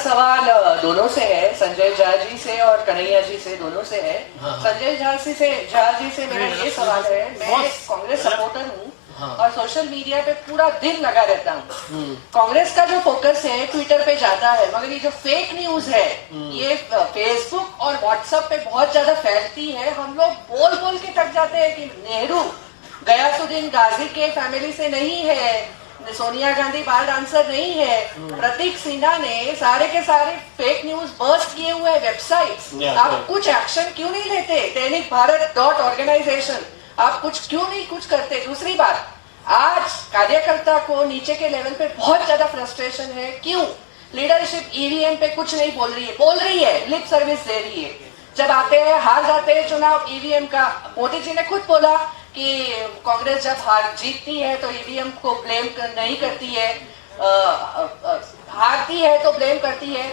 सवाल दोनों से है, संजय झा जी से और कन्हैया जी से, दोनों से है। संजय झा जी से मेरा ये सवाल है, मैं कांग्रेस सपोर्टर हूँ और सोशल मीडिया पे पूरा दिन लगा रहता हूँ। कांग्रेस का जो फोकस है ट्विटर पे जाता है, मगर ये जो फेक न्यूज है ये फेसबुक और व्हाट्सएप पे बहुत ज्यादा फैलती है। हम लोग बोल बोल के थक जाते हैं कि नेहरू गयासुद्दीन गाजी के फैमिली से नहीं है, सोनिया गांधी बाल डांसर नहीं है, प्रतीक सिन्हा ने सारे के सारे फेक न्यूज बर्स्ट किए हुए वेबसाइट्स। आप कुछ एक्शन क्यों नहीं लेते? दैनिक भारत .ऑर्गेनाइजेशन, आप कुछ क्यों नहीं कुछ करते? दूसरी बात, आज कार्यकर्ता को नीचे के लेवल पे बहुत ज्यादा फ्रस्ट्रेशन है। क्यों? लीडरशिप ईवीएम पे कुछ नहीं बोल रही है, लिप सर्विस दे रही है। जब आते हैं हार जाते हैं चुनाव ईवीएम का। मोदी जी ने खुद बोला कि कांग्रेस जब जीतती है तो ईवीएम को ब्लेम नहीं करती है, हारती है तो ब्लेम करती है।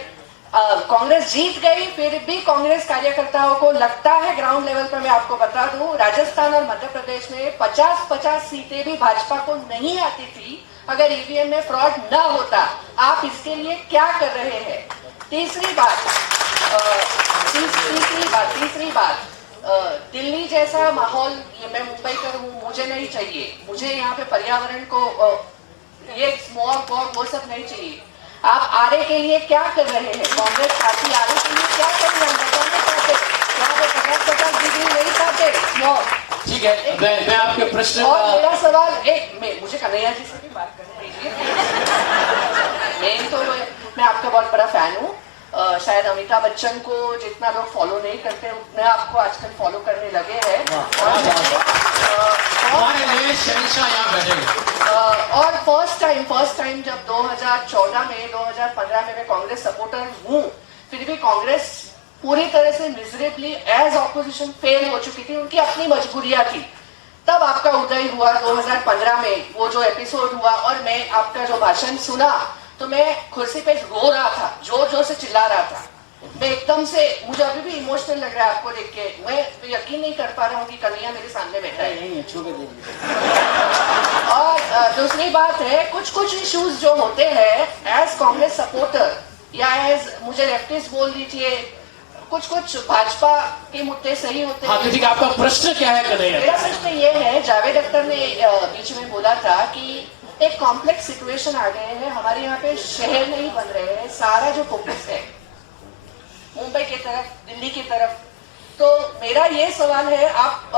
कांग्रेस जीत गई, फिर भी कांग्रेस कार्यकर्ताओं को लगता है ग्राउंड लेवल पर, मैं आपको बता दूं, राजस्थान और मध्य प्रदेश में 50-50 सीटें भी भाजपा को नहीं आती थी अगर ईवीएम में फ्रॉड न होता। आप इसके लिए क्या कर रहे हैं? तीसरी बात, दिल्ली जैसा माहौल, ये मैं मुंबई कर हूँ, मुझे नहीं चाहिए। मुझे यहाँ पे पर्यावरण को ये स्मॉग वो सब नहीं चाहिए। आप आरे के लिए क्या कर रहे हैं? कांग्रेस पार्टी आरे के लिए क्या कर रही है? 50-50 डिग्री नहीं पाते स्मॉग। ठीक है, मैं आपके प्रश्न और मेरा सवाल मुझे कन्हैया जी से भी बात करने दीजिए। मैं आपका बहुत बड़ा फैन हूँ। शायद अमिताभ बच्चन को जितना लोग फॉलो नहीं करते उतने आपको आजकल फॉलो करने लगे हैं। और फर्स्ट टाइम जब 2014 में 2015 में मैं कांग्रेस सपोर्टर हूँ, फिर भी कांग्रेस पूरी तरह से मिजरेबली एज ऑपोजिशन फेल हो चुकी थी, उनकी अपनी मजबूरियां थी। तब आपका उदय हुआ 2015 में, वो जो एपिसोड हुआ और मैं आपका जो भाषण सुना तो मैं कुर्सी पे रो रहा था, जोर जोर से चिल्ला रहा था। मैं एकदम से, मुझे अभी भी इमोशनल लग रहा है आपको देख के। मैं यकीन नहीं कर पा रहा हूँ कि कन्हैया मेरे सामने बैठा है। और दूसरी बात है, कुछ इश्यूज जो होते हैं एज कांग्रेस सपोर्टर या एज, मुझे लेफ्टिस्ट बोल दीजिए, कुछ भाजपा के मुद्दे सही होते हैं। हाँ, ठीक है, आपका प्रश्न क्या है कन्हैया? मेरा प्रश्न ये है, जावेद अख्तर ने बीच में बोला था कि एक कॉम्प्लेक्स सिचुएशन आ गए हैं, हमारे यहाँ पे शहर नहीं बन रहे हैं, सारा जो फोकस है मुंबई की तरफ, दिल्ली की तरफ। तो मेरा ये सवाल है, आप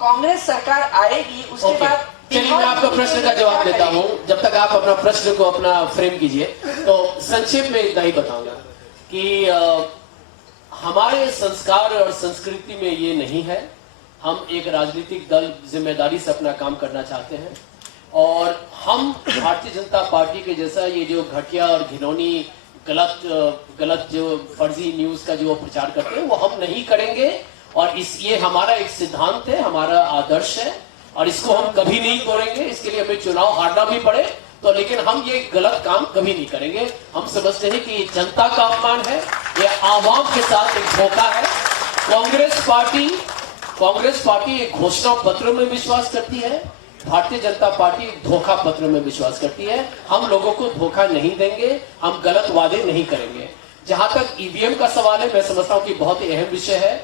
कांग्रेस सरकार आएगी उसके बाद, चलिए मैं आपका प्रश्न का जवाब देता हूँ। जब तक आप अपना प्रश्न को अपना फ्रेम कीजिए, तो संक्षेप में इतना ही बताऊंगा कि हमारे संस्कार और संस्कृति में ये नहीं है। हम एक राजनीतिक दल जिम्मेदारी से अपना काम करना चाहते हैं और हम भारतीय जनता पार्टी के जैसा ये जो घटिया और घिनौनी गलत जो फर्जी न्यूज का जो प्रचार करते हैं वो हम नहीं करेंगे। और ये हमारा एक सिद्धांत है, हमारा आदर्श है और इसको हम कभी नहीं तोड़ेंगे। इसके लिए हमें चुनाव हारना भी पड़े तो, लेकिन हम ये गलत काम कभी नहीं करेंगे। हम समझते हैं कि जनता का अपमान है, ये आवाम के साथ एक धोखा है। कांग्रेस पार्टी एक घोषणा पत्र में विश्वास करती है, भारतीय जनता पार्टी धोखा पत्र में विश्वास करती है। हम लोगों को धोखा नहीं देंगे, हम गलत वादे नहीं करेंगे। जहां तक ईवीएम का सवाल है, मैं समझता हूं कि बहुत ही अहम विषय है।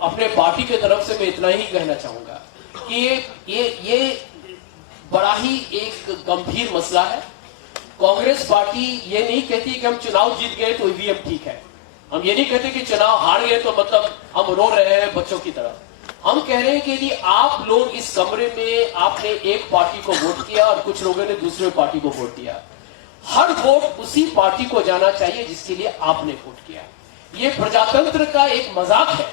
अपने पार्टी की तरफ से मैं इतना ही कहना चाहूंगा कि ये बड़ा ही एक गंभीर मसला है। कांग्रेस पार्टी ये नहीं कहती कि हम चुनाव जीत गए तो ईवीएम ठीक है। हम ये नहीं कहते कि चुनाव हार गए तो मतलब हम रो रहे हैं बच्चों की तरह। हम कह रहे हैं कि यदि आप लोग इस कमरे में आपने एक पार्टी को वोट किया और कुछ लोगों ने दूसरे पार्टी को वोट दिया, हर वोट उसी पार्टी को जाना चाहिए जिसके लिए आपने वोट किया। ये प्रजातंत्र का एक मजाक है।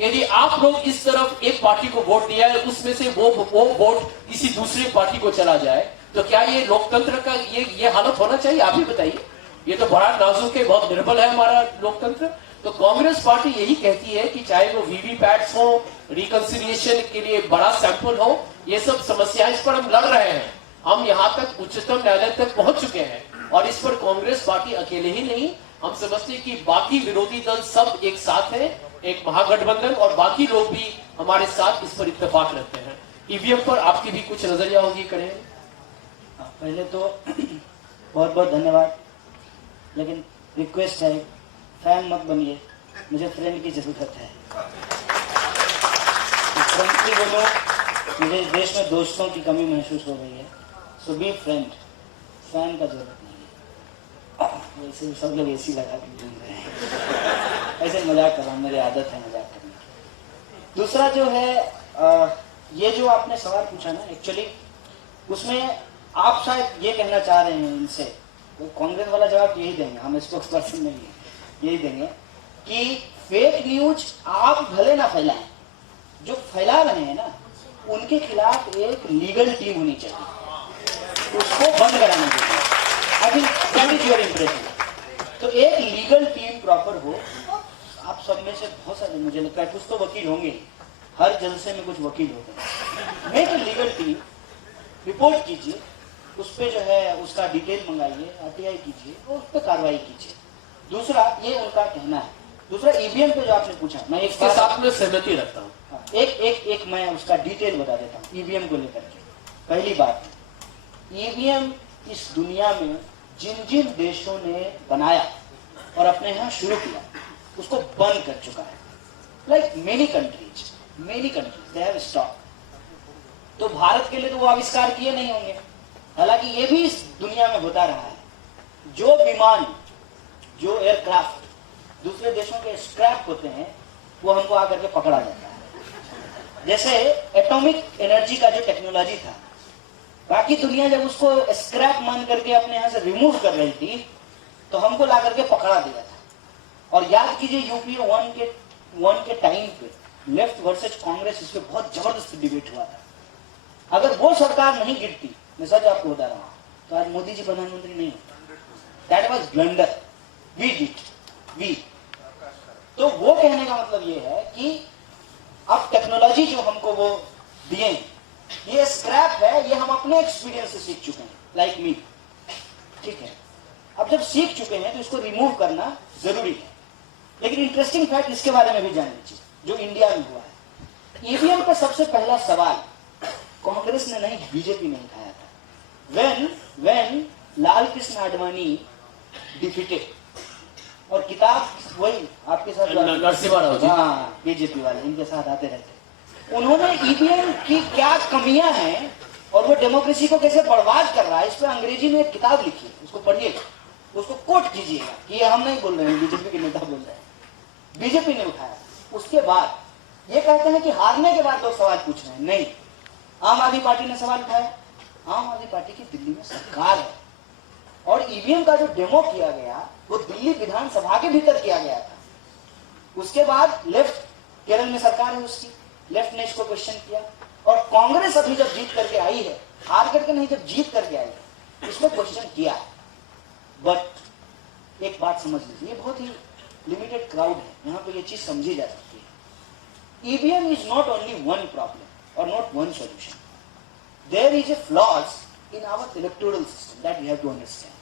यदि आप लोग इस तरफ एक पार्टी को वोट दिया है, उसमें से वो वोट किसी दूसरी पार्टी को चला जाए, तो क्या ये लोकतंत्र का ये हालत होना चाहिए? आप ही बताइए। ये तो बड़ा नाजुक है, बहुत निर्बल है हमारा लोकतंत्र। तो कांग्रेस पार्टी यही कहती है कि चाहे वो वीवीपैट्स हो, रिकंसिलिएशन के लिए बड़ा सैंपल हो, ये सब समस्याएं, इस पर हम लड़ रहे हैं। हम यहाँ तक उच्चतम न्यायालय तक पहुंच चुके हैं और इस पर कांग्रेस पार्टी अकेले ही नहीं, हम समझते हैं कि बाकी विरोधी दल सब एक साथ है, एक महागठबंधन, और बाकी लोग भी हमारे साथ इस पर इत्तेफाक रखते हैं। ईवीएम पर आपकी भी कुछ नजरिया होगी? करें। पहले तो बहुत बहुत धन्यवाद। लेकिन रिक्वेस्ट है, फैन मत बनिए, मुझे फ्रेंड की जरूरत है। फ्रेंडली बोलो, मुझे इस देश में दोस्तों की कमी महसूस हो रही है। सो बी फ्रेंड, फैन का जरूरत नहीं है। वैसे भी सब लोग एसी लगा के घूम रहे हैं। ऐसे मजाक कर रहा हूँ, मेरी आदत है मजाक करने की। दूसरा जो है ये जो आपने सवाल पूछा ना, एक्चुअली उसमें आप शायद ये कहना चाह रहे हैं इनसे, तो कांग्रेस वाला जवाब यही देंगे, हम स्पोक्स पर्सन नहीं है, यही देंगे कि फेक न्यूज आप भले ना फैलाएं, जो फैला रहे हैं ना उनके खिलाफ एक लीगल टीम होनी चाहिए, उसको बंद कराना चाहिए। I think that is your impression. तो एक लीगल टीम प्रॉपर हो। आप सब में से बहुत सारे, मुझे लगता है कुछ तो वकील होंगे, हर जलसे में कुछ वकील होते हैं। Make a legal team, report कीजिए, उस पर जो है उसका डिटेल मंगाइए, आरटीआई कीजिए और उस पर कार्रवाई कीजिए। दूसरा, ये उनका कहना है। दूसरा, ईवीएम पे जो आपने पूछा, मैं इसके साथ में सहमति रखता हूँ। एक मैं उसका डिटेल बता देता हूँ ईवीएम को लेकर के। पहली बात, ईवीएम इस दुनिया में जिन जिन देशों ने बनाया और अपने यहाँ शुरू किया उसको बंद कर चुका है। Like many countries they have stop. तो भारत के लिए तो वो आविष्कार किए नहीं होंगे, हालांकि ये भी इस दुनिया में होता रहा है। जो विमान, जो एयरक्राफ्ट दूसरे देशों के स्क्रैप होते हैं वो हमको आकर के पकड़ा जाता है। जैसे एटॉमिक एनर्जी का जो टेक्नोलॉजी था, बाकी दुनिया जब उसको स्क्रैप मान करके अपने यहाँ से रिमूव कर रही थी तो हमको ला करके पकड़ा दिया था। और याद कीजिए यूपीए वन के टाइम पे लेफ्ट वर्सेज कांग्रेस, इस पे बहुत जबरदस्त डिबेट हुआ था। अगर वो सरकार नहीं गिरती, मैं सच आपको बता रहा हूँ, तो आज मोदी जी प्रधानमंत्री नहीं होते। That was blunder, we did. तो वो कहने का मतलब ये है कि अब टेक्नोलॉजी जो हमको वो दिए, ये स्क्रैप है, ये हम अपने एक्सपीरियंस से सीख चुके हैं, लाइक मी। ठीक है, अब जब सीख चुके हैं तो इसको रिमूव करना जरूरी है। लेकिन इंटरेस्टिंग फैक्ट इसके बारे में भी जान लीजिए जो इंडिया में हुआ है। ईवीएम का सबसे पहला सवाल कांग्रेस ने नहीं, बीजेपी ने उठाया था। व्हेन लाल कृष्ण आडवाणी डिफीटेड, और किताब वही आपके साथ नरसिम्हा राव जी, हाँ बीजेपी वाले इनके साथ आते रहते, उन्होंने ईवीएम की क्या कमियां हैं और वो डेमोक्रेसी को कैसे बर्बाद कर रहा है, इस पर अंग्रेजी में एक किताब लिखी है, उसको पढ़िएगा, उसको कोट कीजिएगा कि ये हम नहीं बोल रहे हैं, बीजेपी के नेता बोल रहे हैं, बीजेपी ने उठाया। उसके बाद ये कहते हैं कि हारने के बाद लोग सवाल पूछ रहे हैं, नहीं, आम आदमी पार्टी ने सवाल उठाया। आम आदमी पार्टी की दिल्ली में सरकार है और ईवीएम का जो डेमो किया गया वो दिल्ली विधानसभा के भीतर किया गया था। उसके बाद लेफ्ट, केरल में सरकार है उसकी, लेफ्ट ने इसको क्वेश्चन किया और कांग्रेस अभी जब जीत करके आई है, हार करके नहीं, जब जीत करके आई है, इसको क्वेश्चन किया। बट एक बात समझ लीजिए, ये बहुत ही लिमिटेड क्राउड है, यहाँ पे ये चीज समझी जा सकती है। EVM is not only one problem और not one solution, there is a flaws in our electoral system that we have to understand.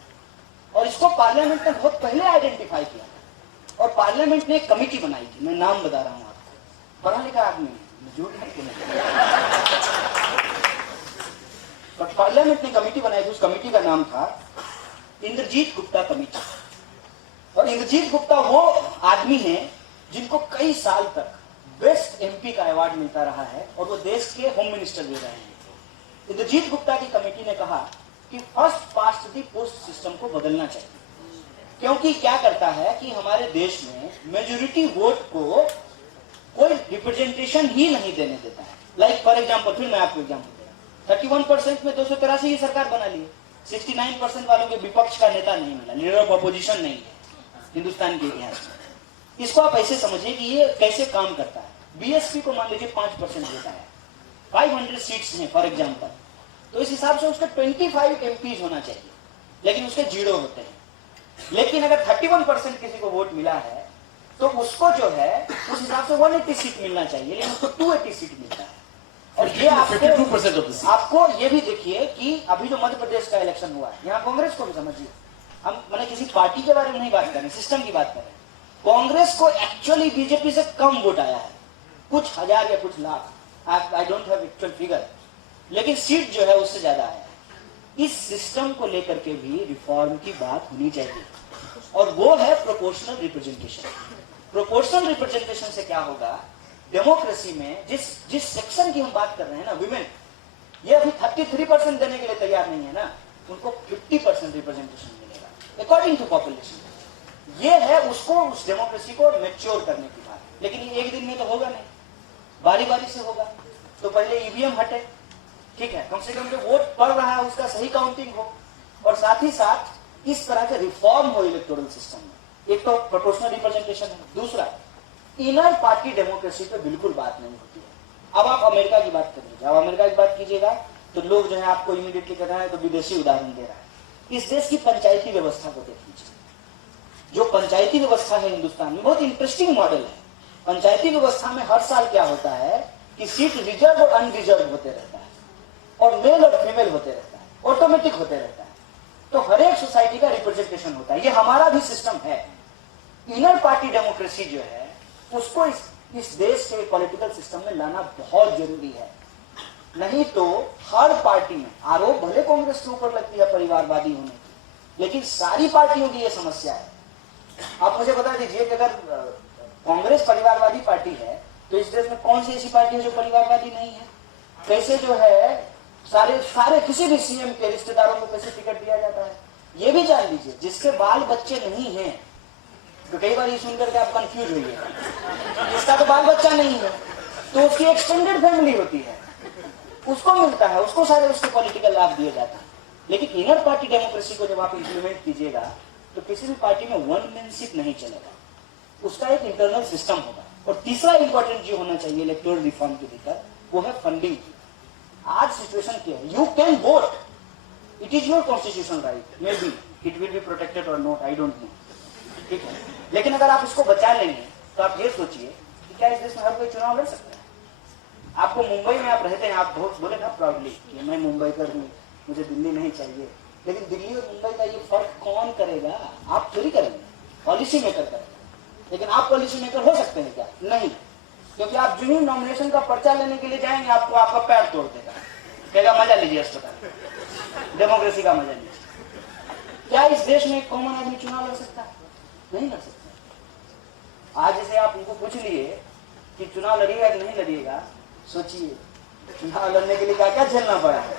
और इसको पार्लियामेंट ने बहुत पहले आइडेंटिफाई किया था और पार्लियामेंट ने एक कमेटी बनाई थी, मैं नाम बता रहा हूं आपको, पढ़ा लिखा आदमी है, झूठ नहीं बोलूंगा। पर पार्लियामेंट ने कमेटी बनाई थी, उस कमेटी का नाम था इंद्रजीत गुप्ता कमेटी। और इंद्रजीत गुप्ता वो आदमी है जिनको कई साल तक बेस्ट एमपी का अवार्ड मिलता रहा है और वो देश के होम मिनिस्टर भी रहे हैं। इंद्रजीत गुप्ता की कमेटी ने कहा कि first past the post system को बदलना चाहिए, क्योंकि क्या करता है कि हमारे देश में मेजोरिटी वोट को कोई रिप्रेजेंटेशन ही नहीं देने देता है। लाइक फॉर एग्जांपल, फिर मैं आपको एग्जांपल दे रहा हूं, 31% में 283 की सरकार बना ली, 69% वालों के विपक्ष का नेता नहीं मिला, लीडर ऑफ अपोजिशन नहीं है हिंदुस्तान के इतिहास में। इसको आप ऐसे समझिए कि ये कैसे काम करता है। बीएसपी को मान लीजिए 5% देता है, 500 सीट्स हैं फॉर एग्जांपल, तो इस हिसाब से उसके 25 एमपीज होना चाहिए, लेकिन उसके 0 होते हैं। लेकिन अगर 31% किसी को वोट मिला है तो उसको जो है उस हिसाब से 180 सीट मिलना चाहिए, लेकिन उसको 280 सीट मिलता है। और ये आपको ये भी देखिए कि अभी जो मध्य प्रदेश का इलेक्शन हुआ है, यहाँ कांग्रेस को भी समझिए, हम मैंने किसी पार्टी के बारे में नहीं बात कर रहे, सिस्टम की बात कर रहे हैं। कांग्रेस को एक्चुअली बीजेपी से कम वोट आया है, कुछ हजार या कुछ lakh, I don't have actual figure, लेकिन सीट जो है उससे ज्यादा आया है। इस सिस्टम को लेकर के भी रिफॉर्म की बात होनी चाहिए। और वो है प्रोपोर्शनल रिप्रेजेंटेशन। प्रोपोर्शनल रिप्रेजेंटेशन से क्या होगा, डेमोक्रेसी में जिस सेक्शन की हम बात कर रहे हैं ना, विमेन, ये अभी 33% देने के लिए तैयार नहीं है ना, उनको 50% रिप्रेजेंटेशन मिलेगा अकॉर्डिंग टू पॉपुलेशन। ये है उसको, उस डेमोक्रेसी को मैच्योर करने की बात। लेकिन ये एक दिन में तो होगा नहीं, बारी बारी से होगा। तो पहले ईवीएम हटे, ठीक है, कम से कम जो वोट पड़ रहा है उसका सही काउंटिंग हो, और साथ ही साथ इस तरह के रिफॉर्म हो इलेक्टोरल सिस्टम में। एक तो प्रोपोर्शनल रिप्रेजेंटेशन है, दूसरा इनर पार्टी डेमोक्रेसी पे बिल्कुल बात नहीं होती है। अब आप अमेरिका की बात कर लीजिए, अब अमेरिका की बात कीजिएगा तो लोग जो है आपको इमीडिएटली कह रहे हैं तो विदेशी उदाहरण दे रहा है। इस देश की पंचायती व्यवस्था को देख लीजिए। जो पंचायती व्यवस्था है हिंदुस्तान में, बहुत इंटरेस्टिंग मॉडल है। पंचायती व्यवस्था में हर साल क्या होता है कि सीट रिजर्व और अनरिजर्व होते रहता है, और मेल और फीमेल होते रहता है, ऑटोमेटिक होते रहता है। तो हर एक सोसाइटी का रिप्रेजेंटेशन होता है। ये हमारा भी सिस्टम है। इनर पार्टी डेमोक्रेसी जो है उसको इस देश के पॉलिटिकल सिस्टम में लाना बहुत जरूरी है। नहीं तो हर पार्टी में आरोप भले कांग्रेस के ऊपर लगती है परिवारवादी होने की, लेकिन सारी पार्टियों की यह समस्या है। आप मुझे बता दीजिए कि अगर कांग्रेस परिवारवादी पार्टी है तो इस देश में कौन सी ऐसी पार्टी है जो परिवारवादी नहीं है? कैसे जो है सारे किसी भी सीएम के रिश्तेदारों को कैसे टिकट दिया जाता है, ये भी जान लीजिए। जिसके बाल बच्चे नहीं हैं, तो कई बार ये सुनकर के आप कंफ्यूज होइए, जिसका तो बाल बच्चा नहीं है तो उसकी एक्सटेंडेड फैमिली होती है, उसको मिलता है, उसको सारे उसके पॉलिटिकल लाभ दिए जाते हैं। लेकिन इनर पार्टी डेमोक्रेसी को जब आप इंप्लीमेंट कीजिएगा तो किसी भी पार्टी में वन मैनशिप नहीं चलेगा, उसका एक इंटरनल सिस्टम होगा। और तीसरा इंपॉर्टेंट जो होना चाहिए इलेक्टोरल रिफॉर्म के भीतर, वो है फंडिंग। आज सिचुएशन क्या है, you can vote, it is your constitution right, may be it will be protected और नॉट, आई डोंट नो, ठीक है। लेकिन अगर आप इसको बचा लेंगे तो आप ये सोचिए कि क्या इस देश में हर कोई चुनाव लड़ सकता है? आपको मुंबई में आप रहते हैं, आप बहुत बोले ना प्राउडली कि मैं मुंबई कर हूँ, मुझे दिल्ली नहीं चाहिए। लेकिन दिल्ली और मुंबई का ये फर्क कौन करेगा? आप थोड़ी करेंगे, पॉलिसी मेकर करेंगे। लेकिन आप पॉलिसी मेकर हो सकते हैं क्या? नहीं, क्योंकि आप जो नॉमिनेशन का पर्चा लेने के लिए जाएंगे आपको आपका पैर तोड़ देगा, कहेगा मजा लीजिए अस्पताल, डेमोक्रेसी का मजा लीजिए। क्या इस देश में एक कॉमन आदमी चुनाव लड़ सकता है? नहीं लड़ सकता। आज जैसे आप उनको पूछ लिए कि चुनाव लड़िएगा कि नहीं लड़िएगा, सोचिए चुनाव लड़ने के लिए क्या क्या झेलना पड़ा है।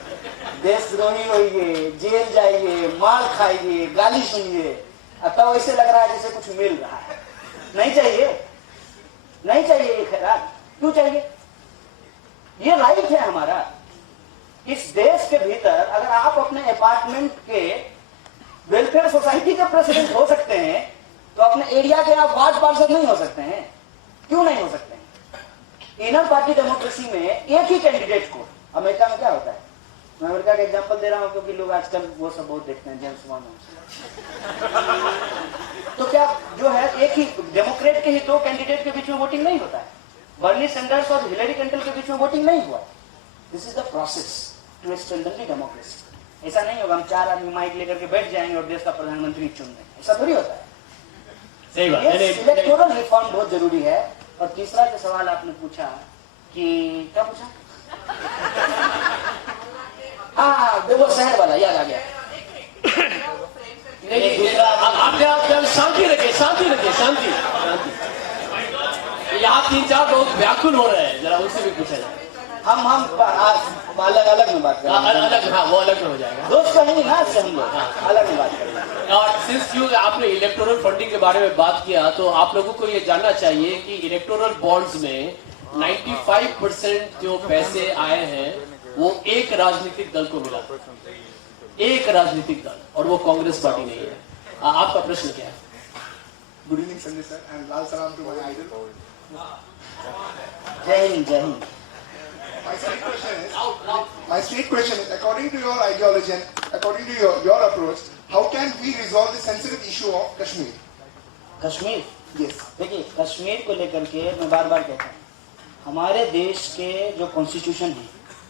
देशद्रोही होइए, जेल जाइए, मार खाइए, गाली सुनिए, तब ऐसे लग रहा है जैसे कुछ मिल रहा है। नहीं चाहिए, नहीं चाहिए ये खैरात। क्यों चाहिए? ये राइट है हमारा। इस देश के भीतर अगर आप अपने अपार्टमेंट के वेलफेयर सोसाइटी के प्रेसिडेंट हो सकते हैं तो अपने एरिया के आप वार्ड पार्षद नहीं हो सकते हैं? क्यों नहीं हो सकते हैं? इनर पार्टी डेमोक्रेसी में एक ही कैंडिडेट को, अमेरिका में क्या होता है, मैं अमेरिका का एग्जांपल दे रहा हूं क्योंकि लोग आजकल वो सब बहुत देखते हैं, जेम्स बॉन्ड। तो क्या जो है एक ही डेमोक्रेट के ही दो कैंडिडेट के बीच में वोटिंग नहीं होता है? बर्नी सैंडर्स और हिलेरी क्लिंटन के बीच में वोटिंग नहीं हुआ। This is the process to strengthen the democracy. ऐसा नहीं होगा हम 4 आदमी माइक लेकर के बैठ जाएंगे और देश का प्रधानमंत्री चुन लेंगे, ऐसा थोड़ी होता है। सही बात। इलेक्टोरल रिफॉर्म बहुत जरूरी है। और तीसरा जो सवाल आपने पूछा कि क्या पूछा? हाँ, देखो शहर वाला याद आ गया। आप शांति रखे, शांति रखे, शांति। यहाँ 3-4 लोग व्याकुल हो रहे हैं, जरा उनसे भी पूछा जाए। हम अलग अलग में बात करेंगे। अलग, हाँ वो अलग में हो जाएगा। दोस्त कहेंगे ना, से हम लोग अलग में बात करेंगे। और सिंस यू आपने इलेक्टोरल फंडिंग के बारे में बात किया, तो आप लोगों को ये जानना चाहिए कि इलेक्टोरल बॉन्ड्स में 95% जो पैसे आए हैं वो एक राजनीतिक दल को मिला, एक राजनीतिक दल, और वो कांग्रेस पार्टी नहीं है। आपका प्रश्न क्या है? Good evening Sanjay sir and लाल सलाम टू माय आइडल। जय हिंद, जय Hind. My straight question is, according to your ideology and according to your approach, how can we resolve the sensitive issue of Kashmir? Kashmir, Yes. देखिए कश्मीर को लेकर के मैं बार बार कहता हूँ, हमारे देश के जो कॉन्स्टिट्यूशन है,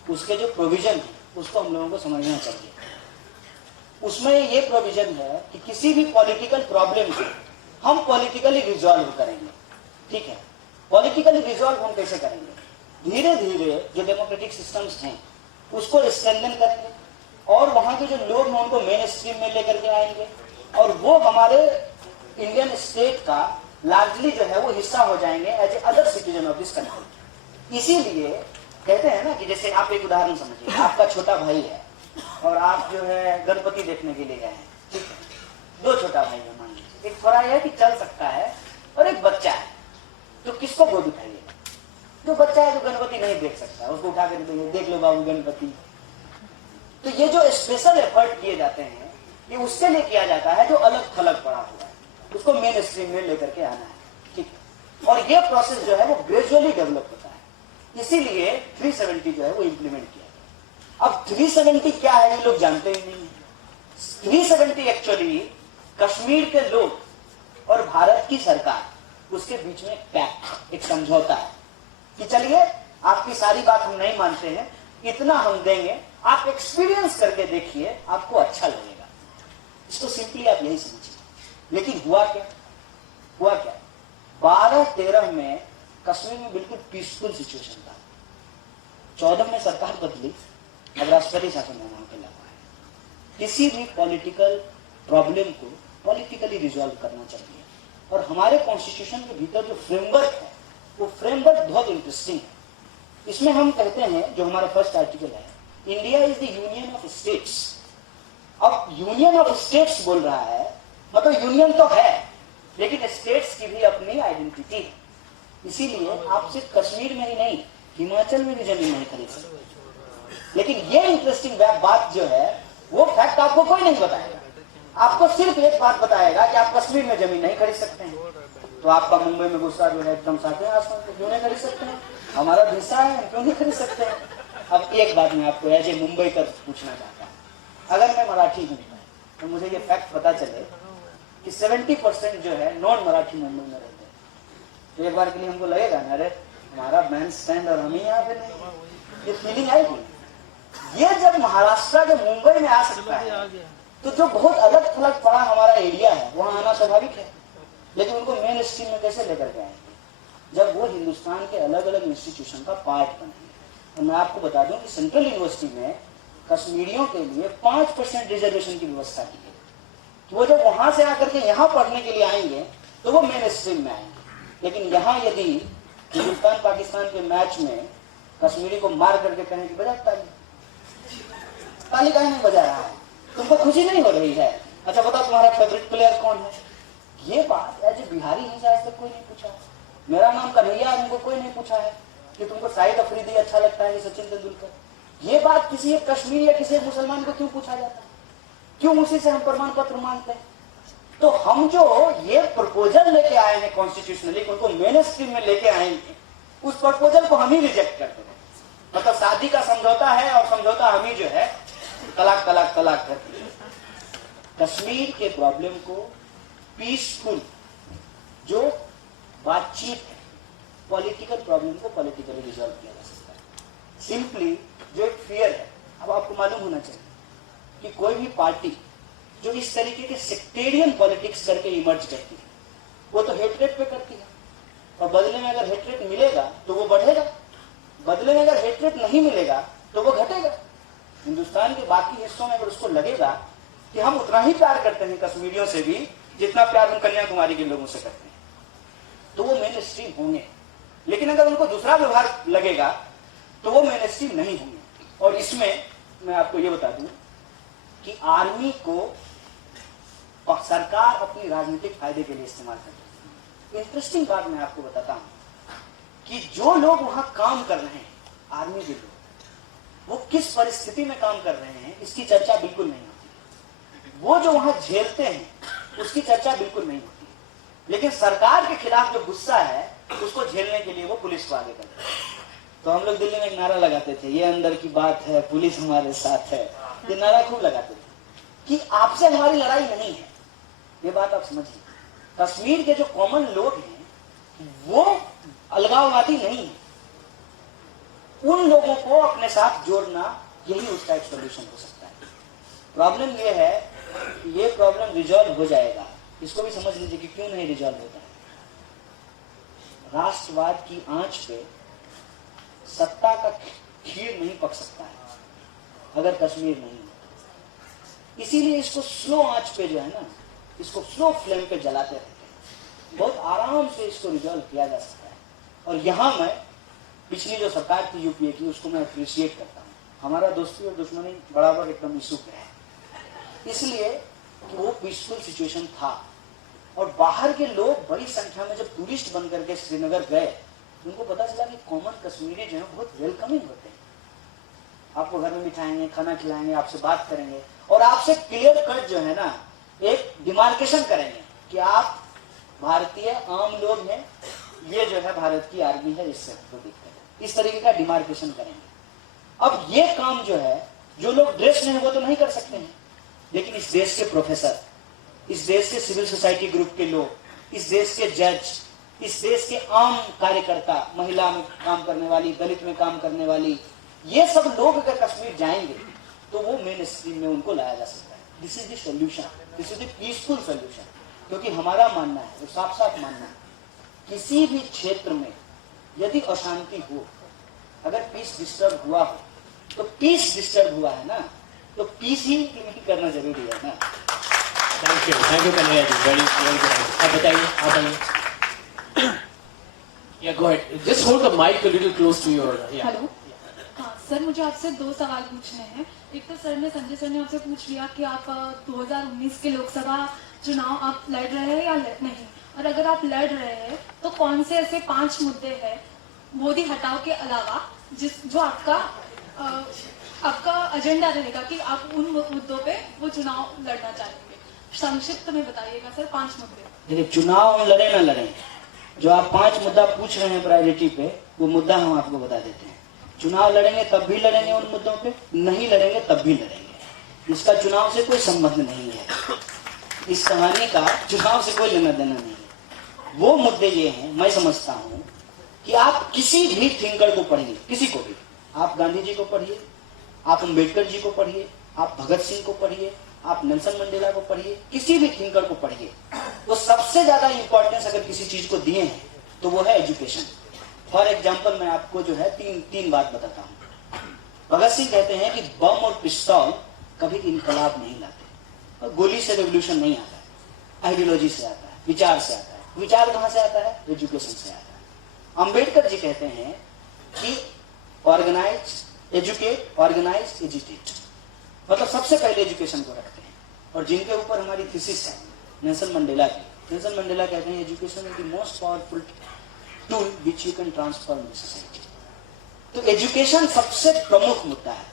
उसके जो प्रोविजन है, उसको हम लोगों को समझना चाहिए। उसमें ये प्रोविजन है कि किसी भी पॉलिटिकल प्रॉब्लम को हम पॉलिटिकली रिजॉल्व करेंगे, ठीक है। पॉलिटिकली रिजॉल्व हम कैसे करेंगे? धीरे धीरे जो डेमोक्रेटिक सिस्टम्स हैं उसको स्ट्रेंथन करेंगे और वहां के जो लोग हैं उनको मेन स्ट्रीम में लेकर के आएंगे और वो हमारे इंडियन स्टेट का लार्जली जो है वो हिस्सा हो जाएंगे as a other citizen of this country. इसीलिए कहते हैं ना कि जैसे आप एक उदाहरण समझिए, आपका छोटा भाई है और आप जो है गणपति देखने के लिए गए हैं, ठीक है, दो छोटा भाई है मान लीजिए, एक थोड़ा यह कि चल सकता है और एक बच्चा है, तो किसको गोद उठाइएगा? जो बच्चा है जो गणपति नहीं देख सकता, उसको उठा कर देख लो बाबू गणपति। तो ये जो स्पेशल एफर्ट किए जाते हैं ये उसके लिए किया जाता है जो अलग थलग पड़ा हुआ है, उसको मेन स्ट्रीम में लेकर के आना है, ठीक है। और ये प्रोसेस जो है वो ग्रेजुअली डेवलप होता है, इसीलिए 370 जो है वो इंप्लीमेंट किया गया। अब 370 क्या है ये लोग जानते ही नहीं है। 370 एक्चुअली कश्मीर के लोग और भारत की सरकार उसके बीच में पैक्ट, एक समझौता है कि चलिए आपकी सारी बात हम नहीं मानते हैं, इतना हम देंगे, आप एक्सपीरियंस करके देखिए, आपको अच्छा लगेगा। इसको सिंपली आप यही समझिए। लेकिन हुआ क्या? 12-13 में कश्मीर में बिल्कुल पीसफुल सिचुएशन था। 14 में सरकार बदली, अब राष्ट्रपति शासन वहां पे लगा है। किसी भी पॉलिटिकल प्रॉब्लम को पॉलिटिकली रिजॉल्व करना चाहिए, और हमारे कॉन्स्टिट्यूशन के भीतर जो फ्रेमवर्क है वो फ्रेमवर्क बहुत इंटरेस्टिंग है। इसमें हम कहते हैं, जो हमारा फर्स्ट आर्टिकल है, India is the union of states. अब यूनियन ऑफ स्टेट्स बोल रहा है, मतलब यूनियन तो है लेकिन स्टेट्स की भी अपनी आइडेंटिटी है। इसीलिए आप सिर्फ कश्मीर में ही नहीं, हिमाचल में भी जमीन नहीं खरीद सकते। लेकिन ये इंटरेस्टिंग बात जो है वो फैक्ट आपको कोई नहीं बताएगा। आपको सिर्फ एक बात बताएगा कि आप कश्मीर में जमीन नहीं खरीद सकते हैं। तो आपका मुंबई में गुस्सा जो है एकदम साथ आसमान पे, क्यों नहीं खरीद सकते हैं? हमारा हिस्सा है, क्यों नहीं खरीद सकते हैं? अब एक बात मैं आपको एज ए मुंबई का पूछना चाहता हूँ, अगर मैं मराठी हूँ तो मुझे ये फैक्ट पता चले कि 70% जो है नॉन मराठी मुंबई में रहते हैं, तो एक बार के लिए हमको लगेगा ना, अरे हमारा बैंड स्टैंड और हम ही यहाँ पे नहीं, ये फीलिंग आएगी। ये जब महाराष्ट्र के मुंबई में आ सकता है तो जो बहुत अलग थलग पड़ा हमारा एरिया है वहां आना स्वाभाविक है। लेकिन उनको मेन स्ट्रीम में कैसे लेकर के आएंगे जब वो हिंदुस्तान के अलग अलग इंस्टीट्यूशन का पार्ट बनेंगे। और मैं आपको बता दूं कि सेंट्रल यूनिवर्सिटी में कश्मीरियों के लिए 5% रिजर्वेशन की व्यवस्था की है कि वो जब वहां से आकर के यहाँ पढ़ने के लिए आएंगे तो वो मेन स्ट्रीम में आएंगे। लेकिन यहाँ यदि हिंदुस्तान पाकिस्तान के मैच में कश्मीरी को मार करके कहें कि बजा ताली, ताली काहे नहीं बजा रहा है, तुमको खुशी नहीं हो रही है, अच्छा बताओ तुम्हारा फेवरेट प्लेयर कौन है? ये बात एज ए बिहारी ही आज तक कोई नहीं पूछा। मेरा नाम कन्हैया, हमको कोई नहीं पूछा है कि तुमको शाहिद अफरीदी अच्छा लगता है, सचिन तेंदुलकर। ये बात किसी एक कश्मीरी या किसी एक मुसलमान को क्यों पूछा जाता है? क्यों उसी से हम प्रमाण पत्र मांगते हैं? तो हम जो ये प्रपोजल लेके आए हैं कॉन्स्टिट्यूशनली, उनको मेन स्ट्रीम में लेके आएंगे, उस प्रपोजल को हम ही रिजेक्ट करते हैं। मतलब शादी का समझौता है और समझौता हम ही जो है तलाक तलाक तलाक करते हैं। कश्मीर के प्रॉब्लम को पीसफुल जो बातचीत है, पॉलिटिकल प्रॉब्लम को पॉलिटिकली रिजॉल्व किया जा सकता है। सिंपली जो एक फियर है, अब आपको मालूम होना चाहिए कि कोई भी पार्टी जो इस तरीके के सेक्टेरियन पॉलिटिक्स करके इमर्ज करती है वो तो हेटरेट पे करती है, और बदले में अगर हेटरेट मिलेगा तो वो बढ़ेगा, बदले में अगर हेटरेट नहीं मिलेगा तो वो घटेगा। हिंदुस्तान के बाकी हिस्सों में अगर उसको लगेगा कि हम उतना ही प्यार करते हैं कश्मीरियों से भी जितना प्यार हम कन्याकुमारी के लोगों से करते हैं, तो वो मेन स्ट्रीम होंगे। लेकिन अगर उनको दूसरा व्यवहार लगेगा तो वो मेन स्ट्रीम नहीं होंगे। और इसमें मैं आपको ये बता दूं कि आर्मी को सरकार अपनी राजनीतिक फायदे के लिए इस्तेमाल करती है। इंटरेस्टिंग बात मैं आपको बताता हूं कि जो लोग वहां काम कर रहे हैं, आर्मी के लोग, वो किस परिस्थिति में काम कर रहे हैं इसकी चर्चा बिल्कुल नहीं होती। वो जो वहां झेलते हैं उसकी चर्चा बिल्कुल नहीं होती। लेकिन सरकार के खिलाफ जो गुस्सा है उसको झेलने के लिए वो पुलिस को आगे करते हैं। तो हम लोग दिल्ली में एक नारा लगाते थे, ये अंदर की बात है, पुलिस हमारे साथ है। ये नारा खूब लगाते थे कि आपसे हमारी लड़ाई नहीं है। ये बात आप समझिए, कश्मीर के जो कॉमन लोग हैं वो अलगाववादी नहीं है। उन लोगों को अपने साथ जोड़ना यही उसका एक सोल्यूशन हो सकता है। प्रॉब्लम ये है कि ये प्रॉब्लम रिजॉल्व हो जाएगा, इसको भी समझ लीजिए कि क्यों नहीं रिजॉल्व होता है। राष्ट्रवाद की आंच पे सत्ता का खीर नहीं पक सकता है अगर कश्मीर नहीं हो। इसीलिए इसको स्लो आंच पे जो है ना इसको स्लो फ्लेम पे जलाते रहते हैं। बहुत आराम से इसको रिजॉल्व किया जा सकता है। और यहाँ मैं पिछली जो सरकार थी यूपीए की, उसको मैं अप्रिशिएट करता हूँ। हमारा दोस्ती और दुश्मनी बराबर एकदम इशू पे है, इसलिए कि वो पीसफुल सिचुएशन था। और बाहर के लोग बड़ी संख्या में जब टूरिस्ट बन करके श्रीनगर गए, उनको पता चला कि कॉमन कश्मीरी जो है बहुत वेलकमिंग होते हैं। आपको घर में बिठाएंगे, खाना खिलाएंगे, आपसे बात करेंगे और आपसे क्लियर कट जो है ना एक डिमार्केशन करेंगे कि आप भारतीय आम लोग हैं, ये जो है भारत की आर्मी है, इससे आपको दिक्कत है। इस तरीके का डिमार्केशन करेंगे। अब ये काम जो है, जो लोग ड्रेस में है वो तो नहीं कर सकते हैं, लेकिन इस देश के प्रोफेसर, इस देश के सिविल सोसाइटी ग्रुप के लोग, इस देश के जज, इस देश के आम कार्यकर्ता, महिला में काम करने वाली, दलित में काम करने वाली, ये सब लोग अगर कश्मीर जाएंगे तो वो मेन स्ट्रीम में उनको लाया जा सकता है। This is the solution, this is the peaceful solution. क्योंकि हमारा मानना है, वो साफ साफ मानना है, किसी भी क्षेत्र में यदि अशांति हो, अगर पीस डिस्टर्ब हुआ हो, तो पीस डिस्टर्ब हुआ है ना, तो पीस ही इम्प्लीमेंट करना जरूरी है ना। Thank you Kanhaiya ji, very very good. आप बताइए, आप बताइए। Yeah, go ahead. Just hold the mic a little close to your. Yeah. Hello, हाँ सर, मुझे आपसे 2 सवाल पूछने हैं। एक तो सर ने, संजय सर ने आपसे पूछ लिया कि आप 2019 के लोकसभा चुनाव आप लड़ रहे हैं या नहीं, और अगर आप लड़ रहे हैं तो कौन से ऐसे 5 मुद्दे हैं मोदी हटाओ के अलावा जो आपका एजेंडा रहेगा कि आप उन मुद्दों पे वो चुनाव लड़ना चाहेंगे। संक्षिप्त में बताइएगा सर 5 मुद्दे। देखिए, चुनाव हम लड़े ना लड़े, जो आप 5 मुद्दा पूछ रहे हैं प्रायोरिटी पे, वो मुद्दा हम आपको बता देते हैं। चुनाव लड़ेंगे तब भी लड़ेंगे उन मुद्दों पे, नहीं लड़ेंगे तब भी लड़ेंगे। इसका चुनाव से कोई संबंध नहीं है, इस कहानी का चुनाव से कोई लेना देना नहीं है। वो मुद्दे ये हैं, मैं समझता हूं कि आप किसी भी थिंकर को पढ़िए, किसी को भी, आप गांधी जी को पढ़िए, आप अम्बेडकर जी को पढ़िए, आप भगत सिंह को पढ़िए, आप नेल्सन मंडेला को पढ़िए, किसी भी थिंकर को पढ़िए, तो सबसे ज्यादा इंपॉर्टेंस अगर किसी चीज को दिए हैं तो वो है एजुकेशन। फॉर एग्जाम्पल मैं आपको जो है तीन बात बताता हूँ। भगत सिंह कहते हैं कि बम और पिस्तौल कभी इनकलाब नहीं लाते, और गोली से रेवोल्यूशन नहीं आता है, आइडियोलॉजी से आता है, विचार से आता है। विचार कहाँ से आता है? एजुकेशन से आता है। अम्बेडकर जी कहते हैं कि ऑर्गेनाइज, एजुकेट, ऑर्गेनाइज, एजुकेट, मतलब सबसे पहले एजुकेशन को रखते हैं। और जिनके ऊपर हमारी थीसिस है नेल्सन मंडेला की, नेल्सन मंडेला कहते हैं education is the most powerful tool which you can transform the society. तो एजुकेशन सबसे प्रमुख मुद्दा है।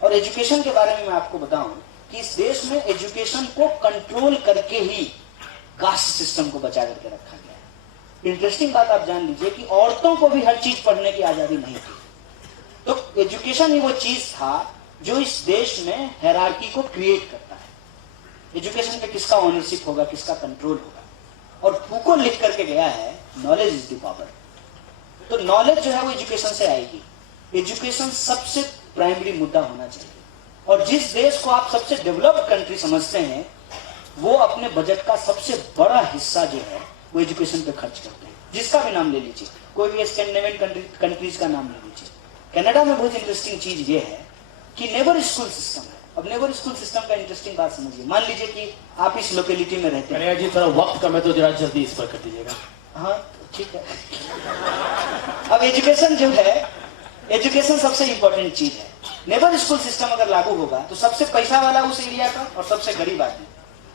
और एजुकेशन के बारे में मैं आपको बताऊं कि इस देश में एजुकेशन को कंट्रोल करके ही कास्ट सिस्टम को बचा करके रखा गया है। इंटरेस्टिंग बात आप जान लीजिए कि औरतों को भी हर चीज पढ़ने की आजादी नहीं थी। तो एजुकेशन ही वो चीज था जो इस देश में हायरार्की को क्रिएट करता है। एजुकेशन पे किसका ओनरशिप होगा, किसका कंट्रोल होगा। और फूको लिख करके गया है, नॉलेज इज द पावर। तो नॉलेज जो है वो एजुकेशन से आएगी। एजुकेशन सबसे प्राइमरी मुद्दा होना चाहिए। और जिस देश को आप सबसे डेवलप्ड कंट्री समझते हैं, वो अपने बजट का सबसे बड़ा हिस्सा जो है वो एजुकेशन पे खर्च करते हैं। जिसका भी नाम ले लीजिए, कोई भी स्कैंडिनेवियन कंट्रीज का नाम ले लीजिए। कनाडा में बहुत इंटरेस्टिंग चीज ये है कि नेबर स्कूल सिस्टम है। अब नेबर स्कूल सिस्टम का इंटरेस्टिंग बात समझिए। मान लीजिए कि आप इस लोकेलिटी में रहते हैं। जी थोड़ा वक्त कम है तो जरा जल्दी इस पर कर दीजिएगा। हाँ ठीक है। अब एजुकेशन जो है, एजुकेशन सबसे इंपॉर्टेंट चीज है। नेबर स्कूल सिस्टम अगर लागू होगा तो सबसे पैसा वाला उस एरिया का और सबसे गरीब आदमी,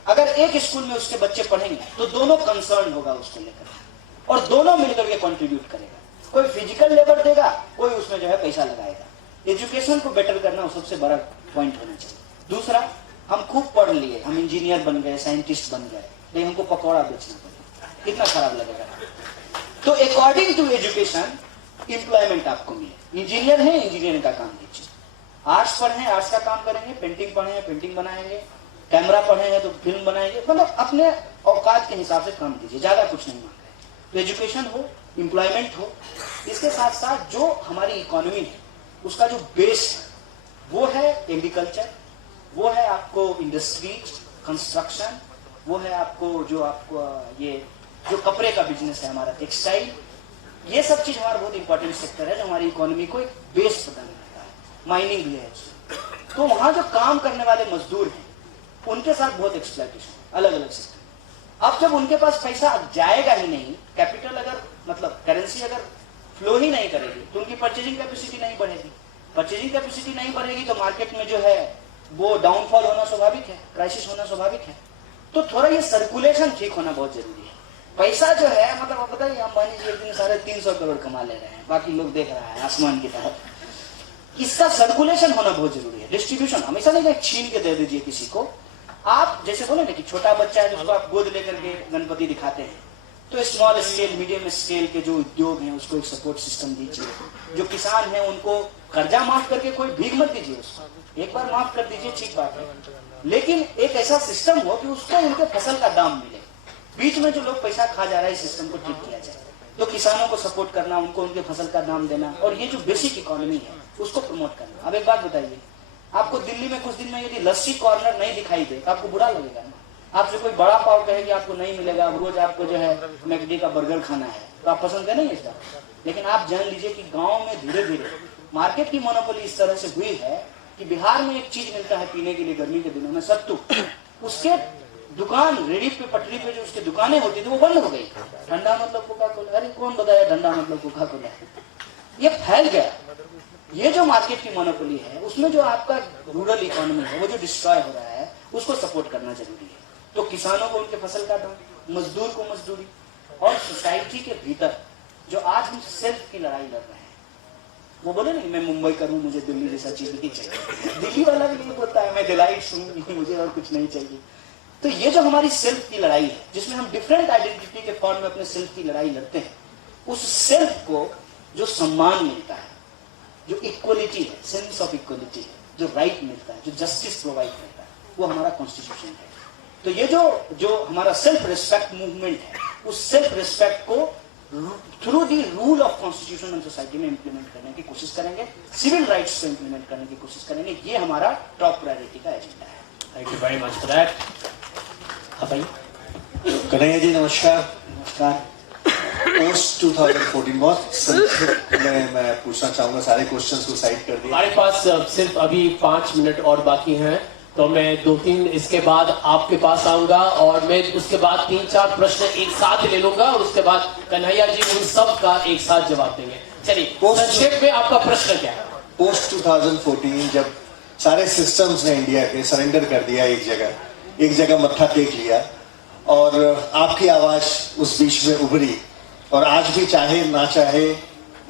अगर एक स्कूल में उसके बच्चे पढ़ेंगे तो दोनों कंसर्न होगा उसको लेकर और दोनों मिलकर के कंट्रीब्यूट करेगा। कोई फिजिकल लेबर देगा, कोई उसमें जो है पैसा लगाएगा। एजुकेशन को बेटर करना सबसे बड़ा पॉइंट होना चाहिए। दूसरा, हम खूब पढ़ लिए, हम इंजीनियर बन गए, साइंटिस्ट बन गए, लेकिन हमको पकौड़ा बेचना पड़ेगा, कितना खराब लगेगा। तो अकॉर्डिंग टू एजुकेशन एम्प्लॉयमेंट आपको मिले। इंजीनियर है, इंजीनियरिंग का काम कीजिए। आर्ट्स पढ़े हैं, आर्ट्स का काम करेंगे। पेंटिंग पढ़े हैं, पेंटिंग बनाएंगे। कैमरा पढ़े हैं तो फिल्म बनाएंगे। मतलब अपने औकात के हिसाब से काम कीजिए, ज्यादा कुछ नहीं मांग रहे। तो एजुकेशन हो, एम्प्लॉयमेंट हो, इसके साथ साथ जो हमारी इकोनॉमी है उसका जो बेस है वो है एग्रीकल्चर, वो है आपको इंडस्ट्रीज, कंस्ट्रक्शन, वो है आपको ये जो कपड़े का बिजनेस है हमारा, टेक्सटाइल। ये सब चीज हमारा बहुत इंपॉर्टेंट सेक्टर है जो हमारी इकोनॉमी को एक बेस प्रदान करता है। माइनिंग भी है। तो वहां जो काम करने वाले मजदूर हैं उनके साथ बहुत एक्सप्लॉयटेशन, अलग अलग सिस्टम। अब जब उनके पास पैसा जाएगा ही नहीं, कैपिटल अगर मतलब करेंसी अगर फ्लो ही नहीं करेगी तो उनकी परचेजिंग कैपेसिटी नहीं बढ़ेगी। परचेजिंग कैपेसिटी नहीं बढ़ेगी तो मार्केट में जो है वो डाउनफॉल होना स्वाभाविक है, क्राइसिस होना स्वाभाविक है। तो थोड़ा ये सर्कुलेशन ठीक होना बहुत जरूरी है। पैसा जो है मतलब आप बताइए, अंबानी जी एक दिन 350 करोड़ कमा ले रहे हैं, बाकी लोग देख रहा है आसमान की तरफ। इसका सर्कुलेशन होना बहुत जरूरी है। डिस्ट्रीब्यूशन हमेशा नहीं छीन के दे दीजिए किसी को। आप जैसे बोले ना कि छोटा बच्चा है जिसको आप गोद लेकर के गणपति दिखाते हैं, तो स्मॉल स्केल मीडियम स्केल के जो उद्योग हैं उसको एक सपोर्ट सिस्टम दीजिए। जो किसान हैं उनको कर्जा माफ करके कोई भीख मत दीजिए, उसको एक बार माफ कर दीजिए, ठीक बात है, लेकिन एक ऐसा सिस्टम हो कि उसको उनके फसल का दाम मिले। बीच में जो लोग पैसा खा जा रहा है इस सिस्टम को ठीक किया जाए। तो किसानों को सपोर्ट करना, उनको उनके फसल का दाम देना और ये जो बेसिक इकोनॉमी है उसको प्रमोट करना। अब एक बात बताइए, आपको दिल्ली में कुछ दिन में यदि लस्सी कॉर्नर नहीं दिखाई दे आपको बुरा लगेगा ना। आपसे कोई बड़ा पाव कहे कि आपको नहीं मिलेगा, अब रोज आपको जो है मैकडी का बर्गर खाना है, तो आप पसंद करेंगे इस बात। लेकिन आप जान लीजिए कि गांव में धीरे धीरे मार्केट की मोनोपोली इस तरह से हुई है कि बिहार में एक चीज मिलता है पीने के लिए गर्मी के दिनों में, सत्तू, उसके दुकान रेडी पे पटरी पे जो उसकी दुकानें होती थी वो बंद हो गई। ठंडा मतलब कोका कोला, अरे कौन बताया ठंडा मतलब कोका कोला। ये फैल गया। ये जो मार्केट की मोनोपोली है उसमें जो आपका रूरल इकोनॉमी है वो जो डिस्ट्रॉय हो रहा है उसको सपोर्ट करना जरूरी है। तो किसानों को उनके फसल का दाम, मजदूर को मजदूरी, और सोसाइटी के भीतर जो आज हम सेल्फ की लड़ाई लड़ रहे हैं, वो बोले नहीं मैं मुंबई करूं मुझे दिल्ली जैसा चीज नहीं चाहिए, दिल्ली वाला भी नहीं बोलता है मैं डिलाइट्स हूं मुझे और कुछ नहीं चाहिए। तो ये जो हमारी सेल्फ की लड़ाई है जिसमें हम डिफरेंट आइडेंटिटी के फॉर्म में अपने सेल्फ की लड़ाई लड़ते हैं, उस सेल्फ को जो सम्मान मिलता है, जो इक्वलिटी है, सेंस ऑफ इक्वलिटी है, जो राइट मिलता है, जो जस्टिस प्रोवाइड करता है, वो हमारा कॉन्स्टिट्यूशन है। तो ये जो हमारा सेल्फ रिस्पेक्ट मूवमेंट है, उस सेल्फ रिस्पेक्ट को through the rule of constitution and society में इंप्लीमेंट करने की कोशिश करेंगे, सिविल राइट्स को इंप्लीमेंट करने की कोशिश करेंगे। ये हमारा टॉप प्रायोरिटी का एजेंडा है। Thank you very much for that. हाँ भाई कन्हैया जी नमस्कार। नमस्कार। पोस्ट 2014 बहुत संक्षिप्त में मैं पूछना चाहूंगा, सारे क्वेश्चंस को साइड कर दिया। हमारे पास सिर्फ अभी 5 मिनट और बाकी हैं, तो मैं 2-3 इसके बाद आपके पास आऊंगा और मैं उसके बाद 3-4 प्रश्न एक साथ ले लूंगा और उसके बाद कन्हैया जी उन सब का एक साथ जवाब देंगे। चलिए संक्षेप में आपका प्रश्न क्या है? पोस्ट 2014 जब सारे सिस्टम्स ने इंडिया के सरेंडर कर दिया, एक जगह मत्था टेक लिया और आपकी आवाज उस बीच में उभरी, और आज भी चाहे ना चाहे,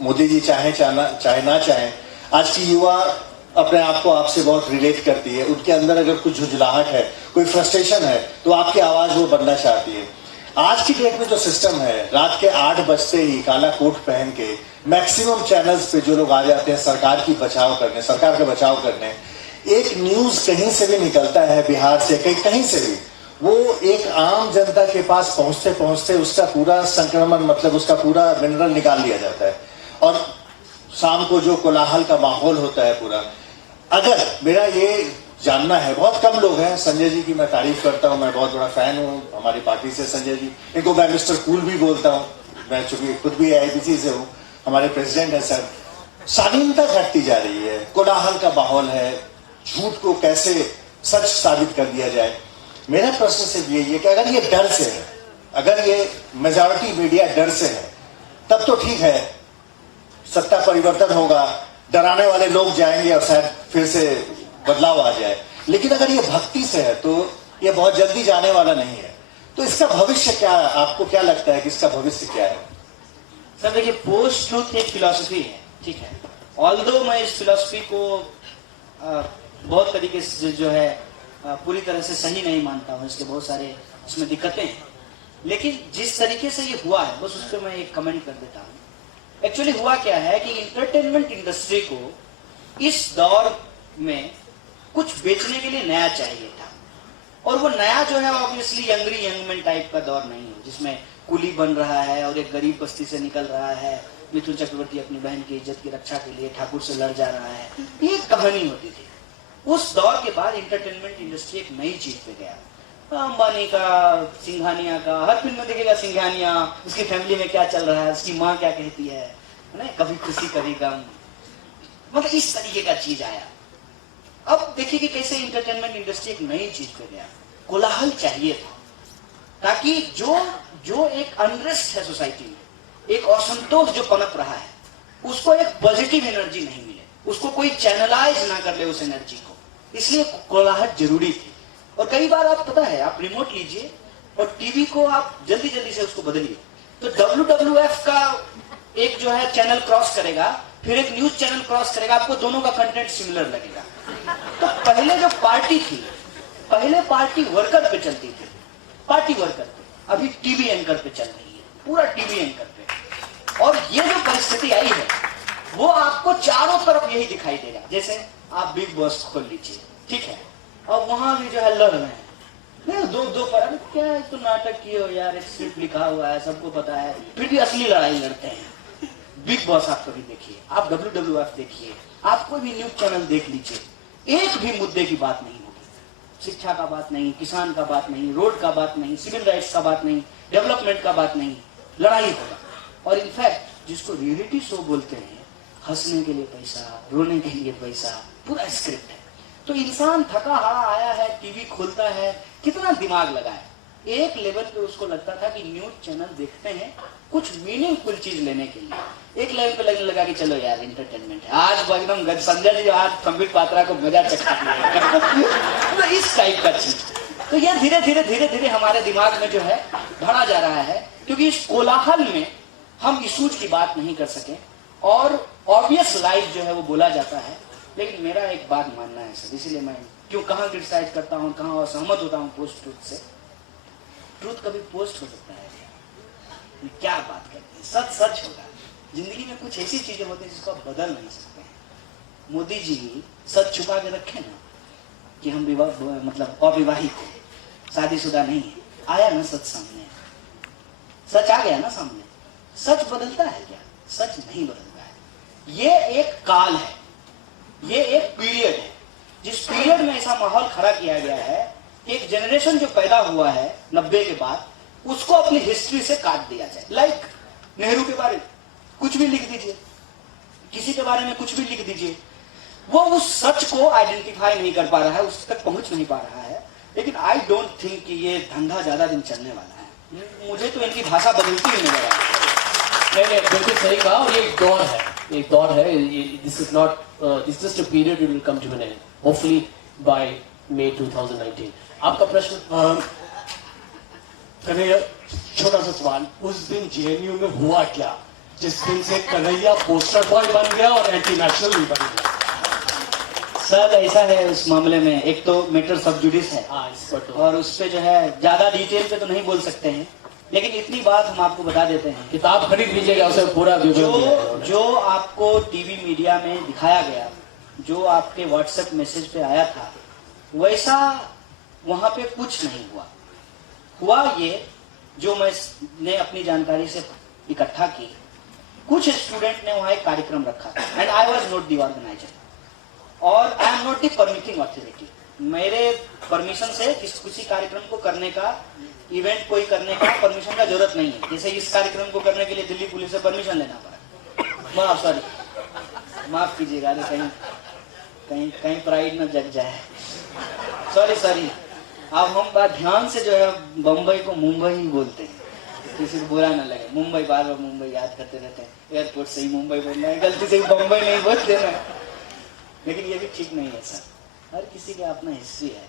मोदी जी चाहे ना चाहे, आज की युवा अपने आप को आपसे बहुत रिलेट करती है। उनके अंदर अगर कुछ झुंझलाहट है, कोई फ्रस्ट्रेशन है, तो आपकी आवाज वो बनना चाहती है। आज की डेट में जो सिस्टम है, रात के 8 बजते ही काला कोट पहन के मैक्सिमम चैनल्स पे जो लोग आ जाते हैं सरकार का बचाव करने, एक न्यूज कहीं से भी निकलता है, बिहार से कहीं से भी, वो एक आम जनता के पास पहुंचते पहुंचते उसका पूरा संक्रमण मतलब उसका पूरा मिनरल निकाल लिया जाता है। और शाम को जो कोलाहल का माहौल होता है पूरा, अगर मेरा ये जानना है, बहुत कम लोग हैं, संजय जी की मैं तारीफ करता हूँ, मैं बहुत बड़ा फैन हूँ हमारी पार्टी से संजय जी, इनको मैं मिस्टर कूल भी बोलता हूँ, मैं चूंकि खुद भी AIBC से हूँ, हमारे प्रेसिडेंट है सर। शालीनता घटती जा रही है, कोलाहल का माहौल है, झूठ को कैसे सच साबित कर दिया जाए। मेरा प्रश्न सिर्फ यही है कि अगर ये डर से है, अगर ये मेजॉरिटी मीडिया डर से है, तब तो ठीक है, सत्ता परिवर्तन होगा, डराने वाले लोग जाएंगे और शायद फिर से बदलाव आ जाए। लेकिन अगर ये भक्ति से है तो ये बहुत जल्दी जाने वाला नहीं है। तो इसका भविष्य क्या है, आपको क्या लगता है कि इसका भविष्य क्या है? सर देखिए, पोस्ट ट्रूथ एक फिलॉसफी है, ठीक है, ऑल्दो मैं इस फिलॉसफी को बहुत तरीके से जो है पूरी तरह से सही नहीं मानता हूँ, इसके बहुत सारे इसमें दिक्कतें हैं, लेकिन जिस तरीके से ये हुआ है बस उस पर मैं एक कमेंट कर देता हूँ। एक्चुअली हुआ क्या है कि इंटरटेनमेंट इंडस्ट्री को इस दौर में कुछ बेचने के लिए नया चाहिए था, और वो नया जो है ऑब्वियसली यंगमैन टाइप का दौर नहीं है जिसमें कुली बन रहा है और एक गरीब बस्ती से निकल रहा है, मिथुन चक्रवर्ती अपनी बहन की इज्जत की रक्षा के लिए ठाकुर से लड़ जा रहा है, ये कहानी होती थी। उस दौर के बाद इंटरटेनमेंट इंडस्ट्री एक नई चीज पे गया, अंबानी का, सिंघानिया का, हर फिल्म में देखेगा सिंघानिया, उसकी फैमिली में क्या चल रहा है, उसकी माँ क्या कहती है ना, कभी खुशी कभी गम, मतलब इस तरीके का चीज आया। अब देखिए कि कैसे इंटरटेनमेंट इंडस्ट्री एक नई चीज पे गया। कोलाहल चाहिए था, ताकि जो एक अनरेस्ट है सोसाइटी में, एक असंतोष जो पनप रहा है, उसको एक पॉजिटिव एनर्जी नहीं मिले, उसको कोई चैनलाइज ना कर ले उस एनर्जी को। इसलिए कोलाहट जरूरी थी। और कई बार आप पता है, आप रिमोट लीजिए और टीवी को आप जल्दी जल्दी से उसको बदलिए, तो WWF का एक जो है चैनल क्रॉस करेगा, फिर एक न्यूज चैनल क्रॉस करेगा, आपको दोनों का कंटेंट सिमिलर लगेगा। तो पहले जो पार्टी थी, पहले पार्टी वर्कर पे चलती थी, पार्टी वर्कर पे, अभी टीवी एंकर पे चल रही है, पूरा टीवी एंकर पे। और ये जो परिस्थिति आई है वो आपको चारों तरफ यही दिखाई देगा। जैसे आप बिग बॉस खोल लीजिए, ठीक है, और वहां भी जो है लड़ रहे हैं, नहीं दो पर, अरे क्या है, तो नाटक किए हो यार, एक स्क्रिप्ट लिखा हुआ है, सबको पता है, फिर भी असली लड़ाई लड़ते हैं। बिग बॉस आप कभी देखिए, आप WWF देखिए, आप कोई भी न्यूज चैनल देख लीजिए, एक भी मुद्दे की बात नहीं होगी। शिक्षा का बात नहीं, किसान का बात नहीं, रोड का बात नहीं, सिविल राइट्स का बात नहीं, डेवलपमेंट का बात नहीं, लड़ाई होगा। और इनफैक्ट जिसको रियलिटी शो बोलते हैं, हंसने के लिए पैसा, रोने के लिए पैसा, पूरा स्क्रिप्ट है। तो इंसान थका हारा आया है, टीवी खोलता है, कितना दिमाग लगाए। एक लेवल पे उसको लगता था कि न्यूज चैनल देखते हैं कुछ मीनिंगफुल चीज लेने के लिए। एक लेवल पे लगने लगा कि चलो यार एंटरटेनमेंट है, आज एकदम संजय जी आज संबित पात्रा को मजा चखा तो इस टाइप का चीज। तो यह धीरे धीरे हमारे दिमाग में जो है भरा जा रहा है, क्योंकि इस कोलाहल में हम इशूज की बात नहीं कर सके और ऑब्वियस लाइफ जो है वो बोला जाता है। लेकिन मेरा एक बात मानना है सर, इसीलिए मैं क्यों कहाँ क्रिटिसाइज करता हूँ, कहाँ असहमत होता हूँ पोस्ट ट्रूथ से। ट्रूथ कभी पोस्ट हो सकता है, क्या बात करते हैं, सच सच होगा। जिंदगी में कुछ ऐसी चीजें होती हैं जिसको आप बदल नहीं सकते हैं। मोदी जी सच छुपा के रखे ना कि हम मतलब अविवाहित हैं, शादीशुदा नहीं है, आया ना सच सामने, सच आ गया ना सामने। सच बदलता है क्या? सच नहीं बदलता है। ये एक काल है, ये एक पीरियड है, जिस पीरियड में ऐसा माहौल खड़ा किया गया है कि एक जनरेशन जो पैदा हुआ है 90 के बाद, उसको अपनी हिस्ट्री से काट दिया जाए। लाइक नेहरू के बारे में कुछ भी लिख दीजिए, किसी के बारे में कुछ भी लिख दीजिए, वो उस सच को आइडेंटिफाई नहीं कर पा रहा है, उस तक पहुंच नहीं पा रहा है। लेकिन आई डोंट थिंक कि ये धंधा ज्यादा दिन चलने वाला है। मुझे तो इनकी भाषा बदलती हुई नजर आ रही है। नहीं, बिल्कुल सही कहा। और ये एक दौर है, this is not, this just a period, it will come to an end hopefully by May 2019। आपका प्रश्न? कन्हैया, छोटा सा सवाल, उस दिन JNU में हुआ क्या जिस दिन से कन्हैया पोस्टर बॉय बन गया और एंटी नेशनल भी बन गया? सर ऐसा है उस मामले में, एक तो मैटर सब जुडिस है, इस पर तो और उस पे जो है ज्यादा डिटेल पे तो नहीं बोल सकते हैं, लेकिन इतनी बात हम आपको बता देते हैं। किताब खरीद लीजिएगा, उसे पूरा जो आपको टीवी मीडिया में दिखाया गया, जो आपके व्हाट्सएप मैसेज पे आया था, वैसा वहां पे कुछ नहीं हुआ ये जो मैंने अपनी जानकारी से इकट्ठा की। कुछ स्टूडेंट ने वहां एक कार्यक्रम रखा था and I was not the organiser और I am not the permitting authority. मेरे परमिशन से किसी कार्यक्रम को करने का, इवेंट कोई करने का परमिशन का जरूरत नहीं है। जैसे इस कार्यक्रम को करने के लिए दिल्ली पुलिस से परमिशन लेना पड़ा। माफ कीजिएगा, कहीं प्राइड न जग जाए। सॉरी। अब हम बात ध्यान से जो है बम्बई को मुंबई ही बोलते हैं, किसी को बुरा ना लगे। मुंबई, बार बार मुंबई याद करते रहते हैं, एयरपोर्ट से ही मुंबई बोलना है, गलती से बम्बई नहीं बोल देना। लेकिन ये भी ठीक नहीं है सर, हर किसी का अपना हिस्ट्री है।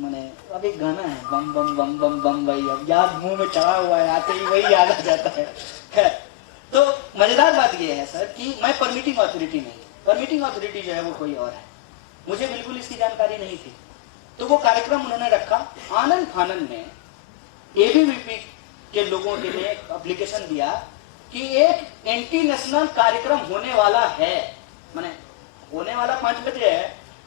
मैंने अब एक गाना है, बम बम बम बम बम्बई, अब याद मुंह में चढ़ा हुआ है, आते ही वही याद आ जाता है। खैर, तो मजेदार बात यह है सर कि मैं परमिटिंग अथॉरिटी नहीं, परमिटिंग अथॉरिटी जो है वो कोई और है। मुझे बिल्कुल इसकी जानकारी नहीं थी। तो वो कार्यक्रम उन्होंने रखा, आनंद फानंद में ABVP के लोगों के लिए एप्लीकेशन दिया कि एक एंटी नेशनल कार्यक्रम होने वाला है, माने होने वाला 5 बजे है,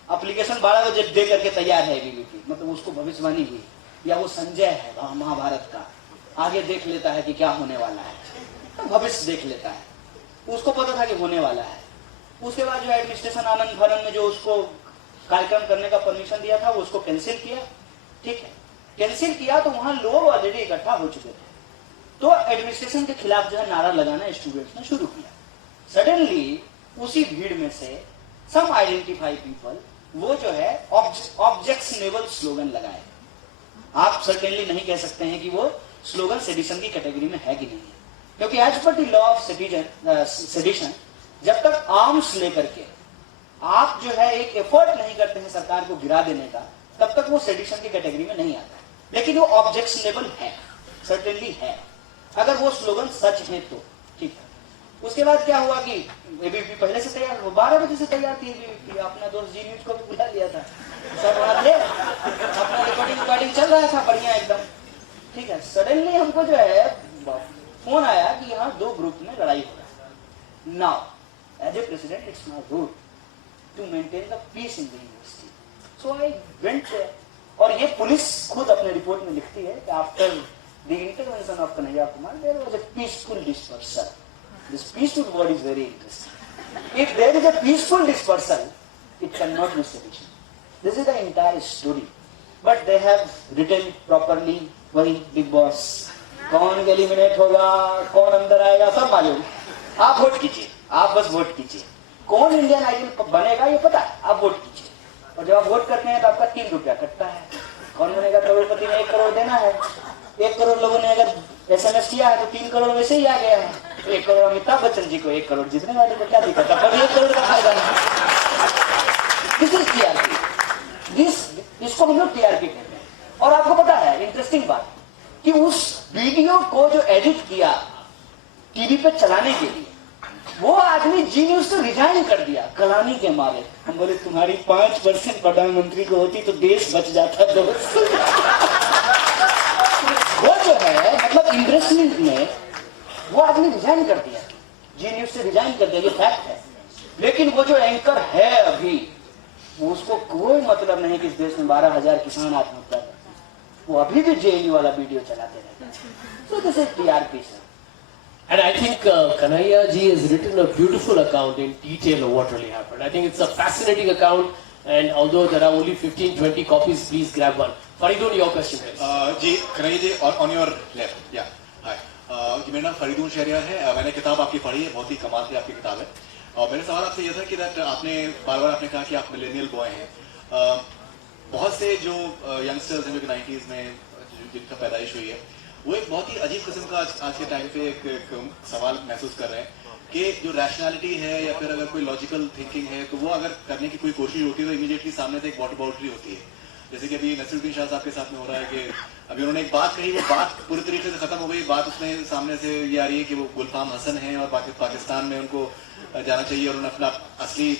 एप्लीकेशन 12 बजे दे करके तैयार है ABVP। मतलब उसको भविष्यवाणी हुई, या वो संजय है महाभारत का, आगे देख लेता है कि क्या होने वाला है, तो भविष्य देख लेता है, उसको पता था कि होने वाला है। उसके बाद जो एडमिनिस्ट्रेशन आनंद फानंद में जो उसको कार्यक्रम करने का परमिशन दिया था, वो उसको कैंसिल किया। ठीक है, कैंसिल किया तो वहां लोग ऑलरेडी इकट्ठा हो चुके थे, तो एडमिनिस्ट्रेशन के खिलाफ जो है नारा लगाना स्टूडेंट्स ने शुरू किया। सडनली उसी भीड़ में से सम आइडेंटिफाई पीपल, वो जो है ऑब्जेक्शनेबल स्लोगन लगाए। आप सर्टेनली नहीं कह सकते हैं कि वो स्लोगन सेडिशन की कैटेगरी में है कि नहीं है, क्योंकि as per the law of sedition जब तक आर्म्स लेकर के आप जो है एक एफर्ट नहीं करते हैं सरकार को गिरा देने का, तब तक वो सेडिशन की कैटेगरी में नहीं आता है। लेकिन वो ऑब्जेक्शनेबल है, सर्टेनली है, अगर वो स्लोगन सच है तो ठीक है। उसके बाद क्या हुआ कि एबीपी पहले से तैयार, 12 बजे से तैयार थी एबीपी, अपना दोस्त जी न्यूज को भी बुला लिया था, सब वहां थे, अपना रिकॉर्डिंग चल रहा था बढ़िया एकदम, ठीक है। सडनली हमको जो है फोन आया कि यहाँ 2 ग्रुप में लड़ाई हो रहा है। Now as a president it's my role to maintain the peace in the university, so I went there. और ये पुलिस खुद अपने रिपोर्ट में लिखती है कि after the intervention of Kanhaiya Kumar there was a peaceful dispersal. This peaceful word is very interesting. If there is a peaceful dispersal, it cannot be sedition. This is the entire story. But they have written properly. वही big boss, कौन eliminate होगा, कौन अंदर आएगा, सब मालूम। आप vote कीजिए, आप बस वोट कीजिए। कौन इंडियन आइडल बनेगा ये पता है, आप वोट कीजिए। और जब आप वोट करते हैं तो आपका 3 रुपया कटता है। कौन बनेगा करोड़पति में 1 करोड़ देना है। 1 करोड़ लोगों ने अगर SMS किया है तो 3 करोड़ वैसे ही आ गया है। 1 करोड़ अमिताभ बच्चन जी को, 1 करोड़ जीतने वाले को क्या दिक्कत है, पर 1 करोड़ का फायदा नहीं। दिस इज टीआरपी, इसको हम लोग टीआरपी कहते हैं। और आपको पता है इंटरेस्टिंग बात कि उस वीडियो को जो एडिट किया टीवी पे चलाने के लिए, वो आदमी जी न्यूज से रिजाइन कर दिया कलानी के मारे। हम बोले तुम्हारी 5% प्रधानमंत्री को होती तो देश बच जाता दोस्त। वो जो है मतलब इन्वेस्टमेंट में वो आदमी रिजाइन कर दिया, जी न्यूज से रिजाइन कर दिया, ये फैक्ट है। लेकिन वो जो एंकर है अभी, वो उसको कोई मतलब नहीं कि इस देश में 12,000 किसान आत्महत्या करते हैं, वो अभी भी जेएनयू वाला वीडियो चलाते रहते हैं। So this is TRP, sir. And I think Kanhaiya ji has written a beautiful account in detail of what really happened. I think it's a fascinating account, and although there are only 15-20 copies, please grab one. Faridun, your question please. Ji Kanhaiya ji, on your left, yeah, hi. जी मेरा नाम फरीदून शहरियार है। मैंने किताब आपकी पढ़ी है, बहुत ही कमाल की आपकी किताब है। और मेरा सवाल आपसे यह था कि आपने बार-बार आपने कहा कि आप मिलेनियल बॉय हैं। बहुत से जो यंगस्टर्स हैं जो कि 90s में जिनका पैदाइश हुई है, वो एक बहुत ही अजीब किस्म का आज के टाइम पे एक सवाल महसूस कर रहे हैं कि जो रैशनैलिटी है या फिर अगर कोई लॉजिकल थिंकिंग है तो वो अगर करने की कोई कोशिश होती है तो इमीडिएटली सामने से एक वॉट अबाउटरी होती है। जैसे कि अभी नसीरुद्दीन शाह साहब के साथ में हो रहा है कि अभी उन्होंने एक बात कही, वो बात पूरी तरीके से खत्म हो गई, बात उसमें सामने से ये आ रही है कि वो गुलफाम हसन है और पाकिस्तान में उनको जाना चाहिए और उन्होंने अपना असली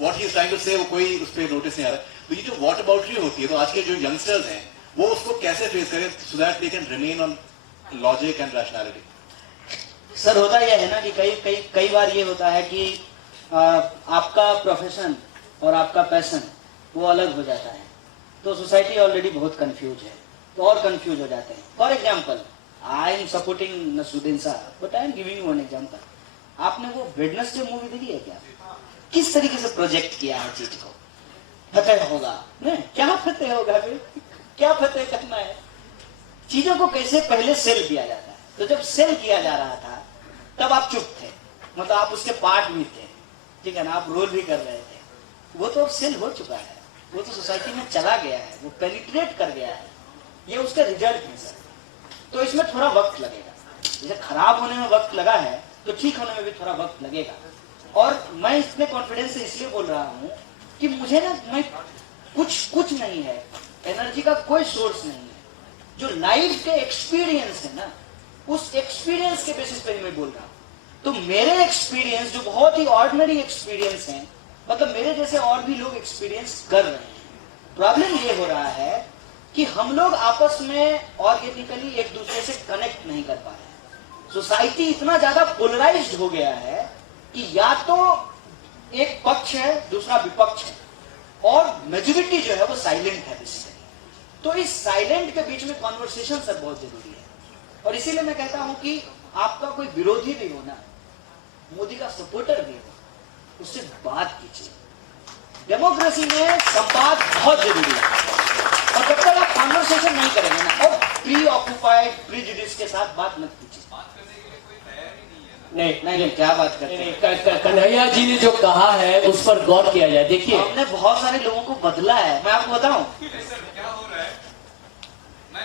what he is trying to say वो कोई उस पर नोटिस नहीं आ रहा। तो ये जो वॉट अबाउटरी होती है, तो आज के जो यंगस्टर्स हैं वो उसको कैसे फेस करें so that they can remain on logic and rationality? Sir होता यह है ना कि कई बार ये होता है कि आपका प्रोफेशन और आपका पैशन वो अलग हो जाता है, तो सोसाइटी ऑलरेडी बहुत कंफ्यूज है, तो और कंफ्यूज हो जाते हैं। For example I am supporting Naseeruddin साहब, but I am giving you an example. आपने वो वेडनेसडे मूवी देखी है क्या? किस तरीके से प्रोजेक्ट किया है चीज को, फतेह होगा नहीं, क्या फतेह होगा फिर, क्या फतेह करना है, चीजों को कैसे पहले सेल किया जाता है। तो जब सेल किया जा रहा था तब आप चुप थे, मतलब आप उसके पार्ट भी थे, ठीक है ना, आप रोल भी कर रहे थे। वो तो अब सेल हो चुका है, वो तो सोसाइटी में चला गया है, वो पेनिट्रेट कर गया है, ये उसका रिजल्ट है सर। तो इसमें थोड़ा वक्त लगेगा, जैसे खराब होने में वक्त लगा है तो ठीक होने में भी थोड़ा वक्त लगेगा। और मैं इतने कॉन्फिडेंस से इसलिए बोल रहा हूँ कि मुझे ना मैं कुछ नहीं है, एनर्जी का कोई सोर्स नहीं है, जो लाइफ के एक्सपीरियंस है ना, उस एक्सपीरियंस के बेसिस पे मैं बोल रहा हूँ। तो मेरे एक्सपीरियंस जो बहुत ही ऑर्डिनरी एक्सपीरियंस हैं, मतलब मेरे जैसे और भी लोग एक्सपीरियंस कर रहे हैं। प्रॉब्लम ये हो रहा है कि हम लोग आपस में ऑर्गेनिकली एक दूसरे से कनेक्ट नहीं कर पा रहे हैं। सोसाइटी इतना ज्यादा पोलराइज्ड हो गया है कि या तो एक पक्ष है दूसरा विपक्ष है, और मेजोरिटी जो है वो साइलेंट है बेसिकली। तो इस साइलेंट के बीच में कॉन्वर्सेशन सर बहुत जरूरी है। और इसीलिए मैं कहता हूं कि आपका कोई विरोधी भी हो ना, मोदी का सपोर्टर भी हो, उससे बात कीजिए। डेमोक्रेसी में संवाद बहुत जरूरी है, और जब तक आप कॉन्वर्सेशन नहीं करेंगे ना, और प्री ऑक्युपाइड प्रीजुडिस के साथ बात मत कीजिए। नहीं, क्या बात करते हैं? कन्हैया जी ने जो कहा है उस पर गौर किया जाए। देखिए, हमने बहुत सारे लोगों को बदला है, मैं आपको बताऊं। क्या हो रहा है, मैं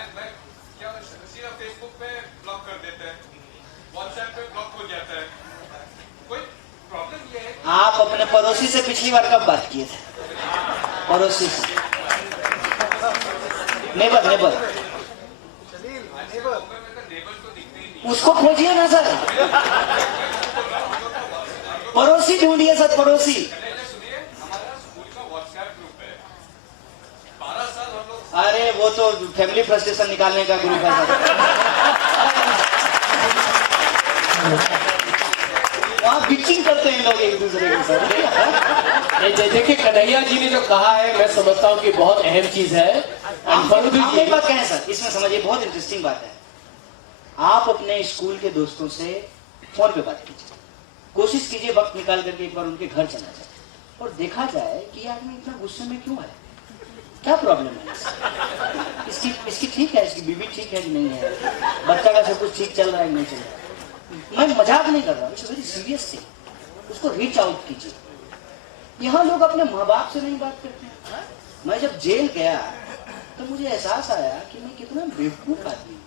क्या फेसबुक पे अपने पड़ोसी से पिछली बार कब बात किए थे? पड़ोसी से, नेबर उसको खोजिए ना सर, पड़ोसी ढूंढिए सर, पड़ोसी। अरे वो तो फैमिली फ्रस्ट्रेशन निकालने का ग्रुप है सर। वहाँ बिचिंग करते हैं लोग एक दूसरे के साथ। देखिए कन्हैया जी ने जो कहा है, मैं समझता हूँ कि बहुत अहम चीज है। आप एक बात कहें सर, इसमें समझिए बहुत इंटरेस्टिंग बात है। आप अपने स्कूल के दोस्तों से फोन पे बात कीजिए, कोशिश कीजिए वक्त निकाल करके एक बार उनके घर चला जाए और देखा जाए कि ये आदमी इतना गुस्से में क्यों है, क्या प्रॉब्लम है इसकी ठीक है, इसकी बीवी ठीक है कि नहीं है, बच्चा का सब कुछ ठीक चल रहा है नहीं चल रहा है। मैं मजाक नहीं कर रहा, इट्स वेरी सीरियस थिंग। उसको रीच आउट कीजिए। यहाँ लोग अपने माँ बाप से नहीं बात करते हैं। मैं जब जेल गया तो मुझे एहसास आया कि मैं कितना बेवकूफ आदमी हूँ।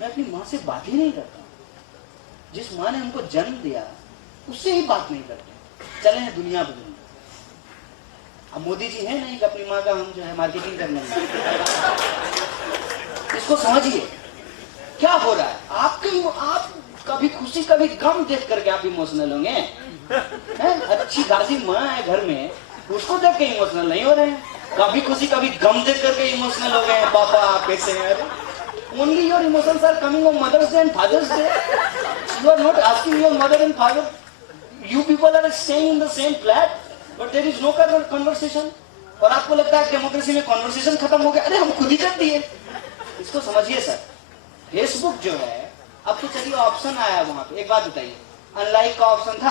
मैं अपनी माँ से बात ही नहीं करता। जिस माँ ने हमको जन्म दिया उससे ही बात नहीं करते। चले हैं दुनिया बदलने। अब मोदी जी है नहीं कि अपनी माँ का हम जो है मार्केटिंग करने में। इसको समझिए क्या हो रहा है। आप कभी खुशी कभी गम देख करके आप इमोशनल होंगे। अच्छी खासी माँ है घर में, उसको देख के इमोशनल नहीं हो रहे हैं। कभी खुशी कभी गम देख करके इमोशनल हो गए हैं। पापा आप कैसे हैं? Only your emotions are coming on Mother's Day and Father's Day. You are not asking your mother and father. You people are staying in the same flat but there is no conversation. और आपको लगता है democracy में conversation खत्म हो गया। अरे हम खुद ही कर दिए। इसको समझिए सर। फेसबुक जो है अब तो चलिए ऑप्शन आया वहां पे। एक बात बताइए, अनलाइक का ऑप्शन था,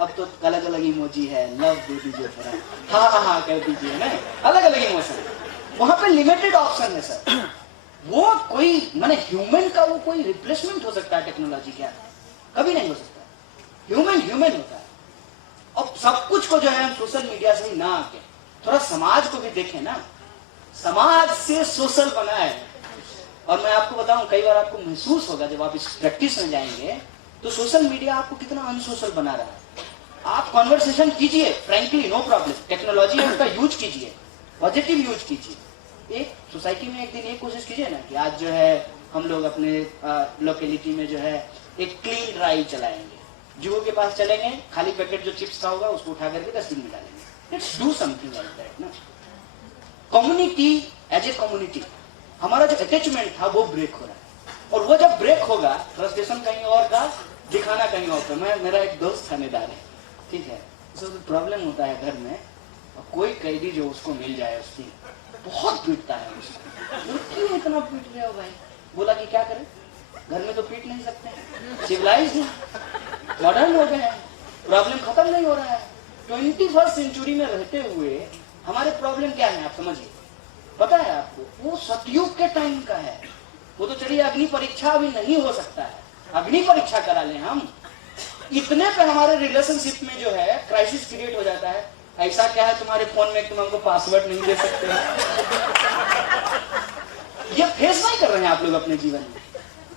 अब तो अलग अलग इमोजी है। लव दे दीजिए थोड़ा, हाँ कर दीजिए ना, अलग अलग इमोशन। वहां पे लिमिटेड ऑप्शन है सर। वो कोई माने ह्यूमन का वो कोई रिप्लेसमेंट हो सकता है टेक्नोलॉजी क्या? कभी नहीं हो सकता। ह्यूमन होता है। अब सब कुछ को जो है हम सोशल मीडिया से ही ना आके थोड़ा समाज को भी देखें ना। समाज से सोशल बना है। और मैं आपको बताऊं, कई बार आपको महसूस होगा जब आप इस प्रैक्टिस में जाएंगे तो सोशल मीडिया आपको कितना अनसोशल बना रहा है। आप कॉन्वर्सेशन कीजिए फ्रैंकली, नो प्रॉब्लम। टेक्नोलॉजी है उसका यूज कीजिए, पॉजिटिव यूज कीजिए। एक सोसाइटी में एक दिन ये कोशिश कीजिए ना कि आज जो है हम लोग अपने लोकेलिटी में जो है एक क्लीन ड्राइव चलाएंगे। जुओं के पास चलेंगे, खाली पैकेट जो चिप्स का होगा उसको उठा करके डस्टबिन में डालेंगे। Let's do something like that ना। कम्युनिटी एज ए कम्युनिटी, हमारा जो अटैचमेंट था वो ब्रेक हो रहा है। और वो जब ब्रेक होगा, फ्रस्ट्रेशन कहीं और का, दिखाना कहीं और का। मेरा एक दोस्त थानेदार है, ठीक है, उसको प्रॉब्लम होता है घर में, और कोई कैदी जो उसको मिल जाए उसकी बहुत पीटता है उसको। क्यों इतना पीट रहे हो भाई? बोला कि क्या करें, घर में तो पीट नहीं सकते, सिविलाइज्ड है, मॉडर्न हो गए हैं, प्रॉब्लम खत्म नहीं हो रहा है। 21st सेंचुरी में रहते हुए हमारे प्रॉब्लम क्या है आप समझिए। पता है आपको, वो सतयुग के टाइम का है। वो तो चलिए अग्नि परीक्षा अभी नहीं हो सकता है, अग्नि परीक्षा करा लें हम। इतने पे हमारे रिलेशनशिप में जो है क्राइसिस क्रिएट हो जाता है। ऐसा क्या है तुम्हारे फोन में, तुम हमको पासवर्ड नहीं दे सकते? ये फेस नहीं कर रहे हैं आप लोग अपने जीवन में।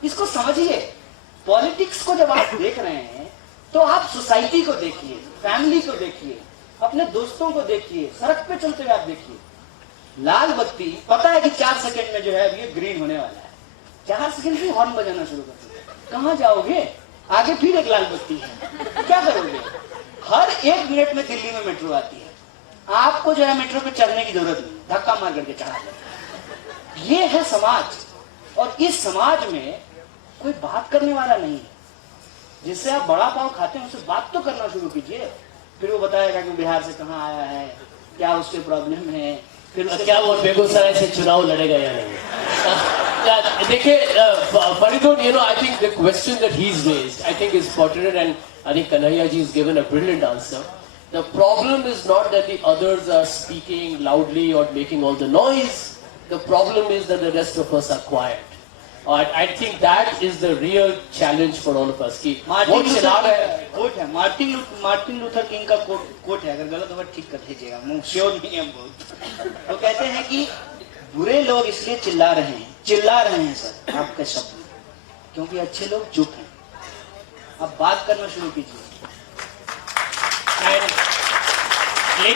इसको समझिए। पॉलिटिक्स को जब आप देख रहे हैं तो आप सोसाइटी को देखिए, फैमिली को देखिए, अपने दोस्तों को देखिए, सड़क पे चलते हुए आप देखिए। लाल बत्ती पता है कि 4 सेकंड में जो है ये ग्रीन होने वाला है। 4 सेकंड भी हॉर्न बजाना शुरू कर देते। कहाँ जाओगे? आगे फिर एक लाल बत्ती है, क्या करोगे? हर 1 मिनट में दिल्ली में मेट्रो आती है। आपको जो है मेट्रो पे चढ़ने की जरूरत नहीं, धक्का मार करके चढ़ा दो। ये है समाज। और इस समाज में कोई बात करने वाला नहीं है। जिससे आप बड़ा पाव खाते हैं उससे बात तो करना शुरू कीजिए। फिर वो बताएगा कि बिहार से कहाँ आया है, क्या उसके प्रॉब्लम है, फिर क्या वो बेगूसराय से चुनाव लड़ेगा या नहीं। देखिए फरीदुन, I think the question that he's raised, I think is pertinent, and I think Kanhaiya ji has given a brilliant answer. The problem is not that the others are speaking loudly or making all the noise. The problem is that the rest of us are quiet. I think that is the real challenge for all of us. कि वो चला रहे हैं। Coat है Martin Luther king का coat है, अगर गलत होगा ठीक कर दीजिएगा, मुझे श्योर नहीं है बहुत। वो कहते हैं कि बुरे लोग इसलिए चिल्ला रहे हैं सर आपके शब्द में, क्योंकि अच्छे लोग चुप हैं। अब बात करना शुरू कीजिए।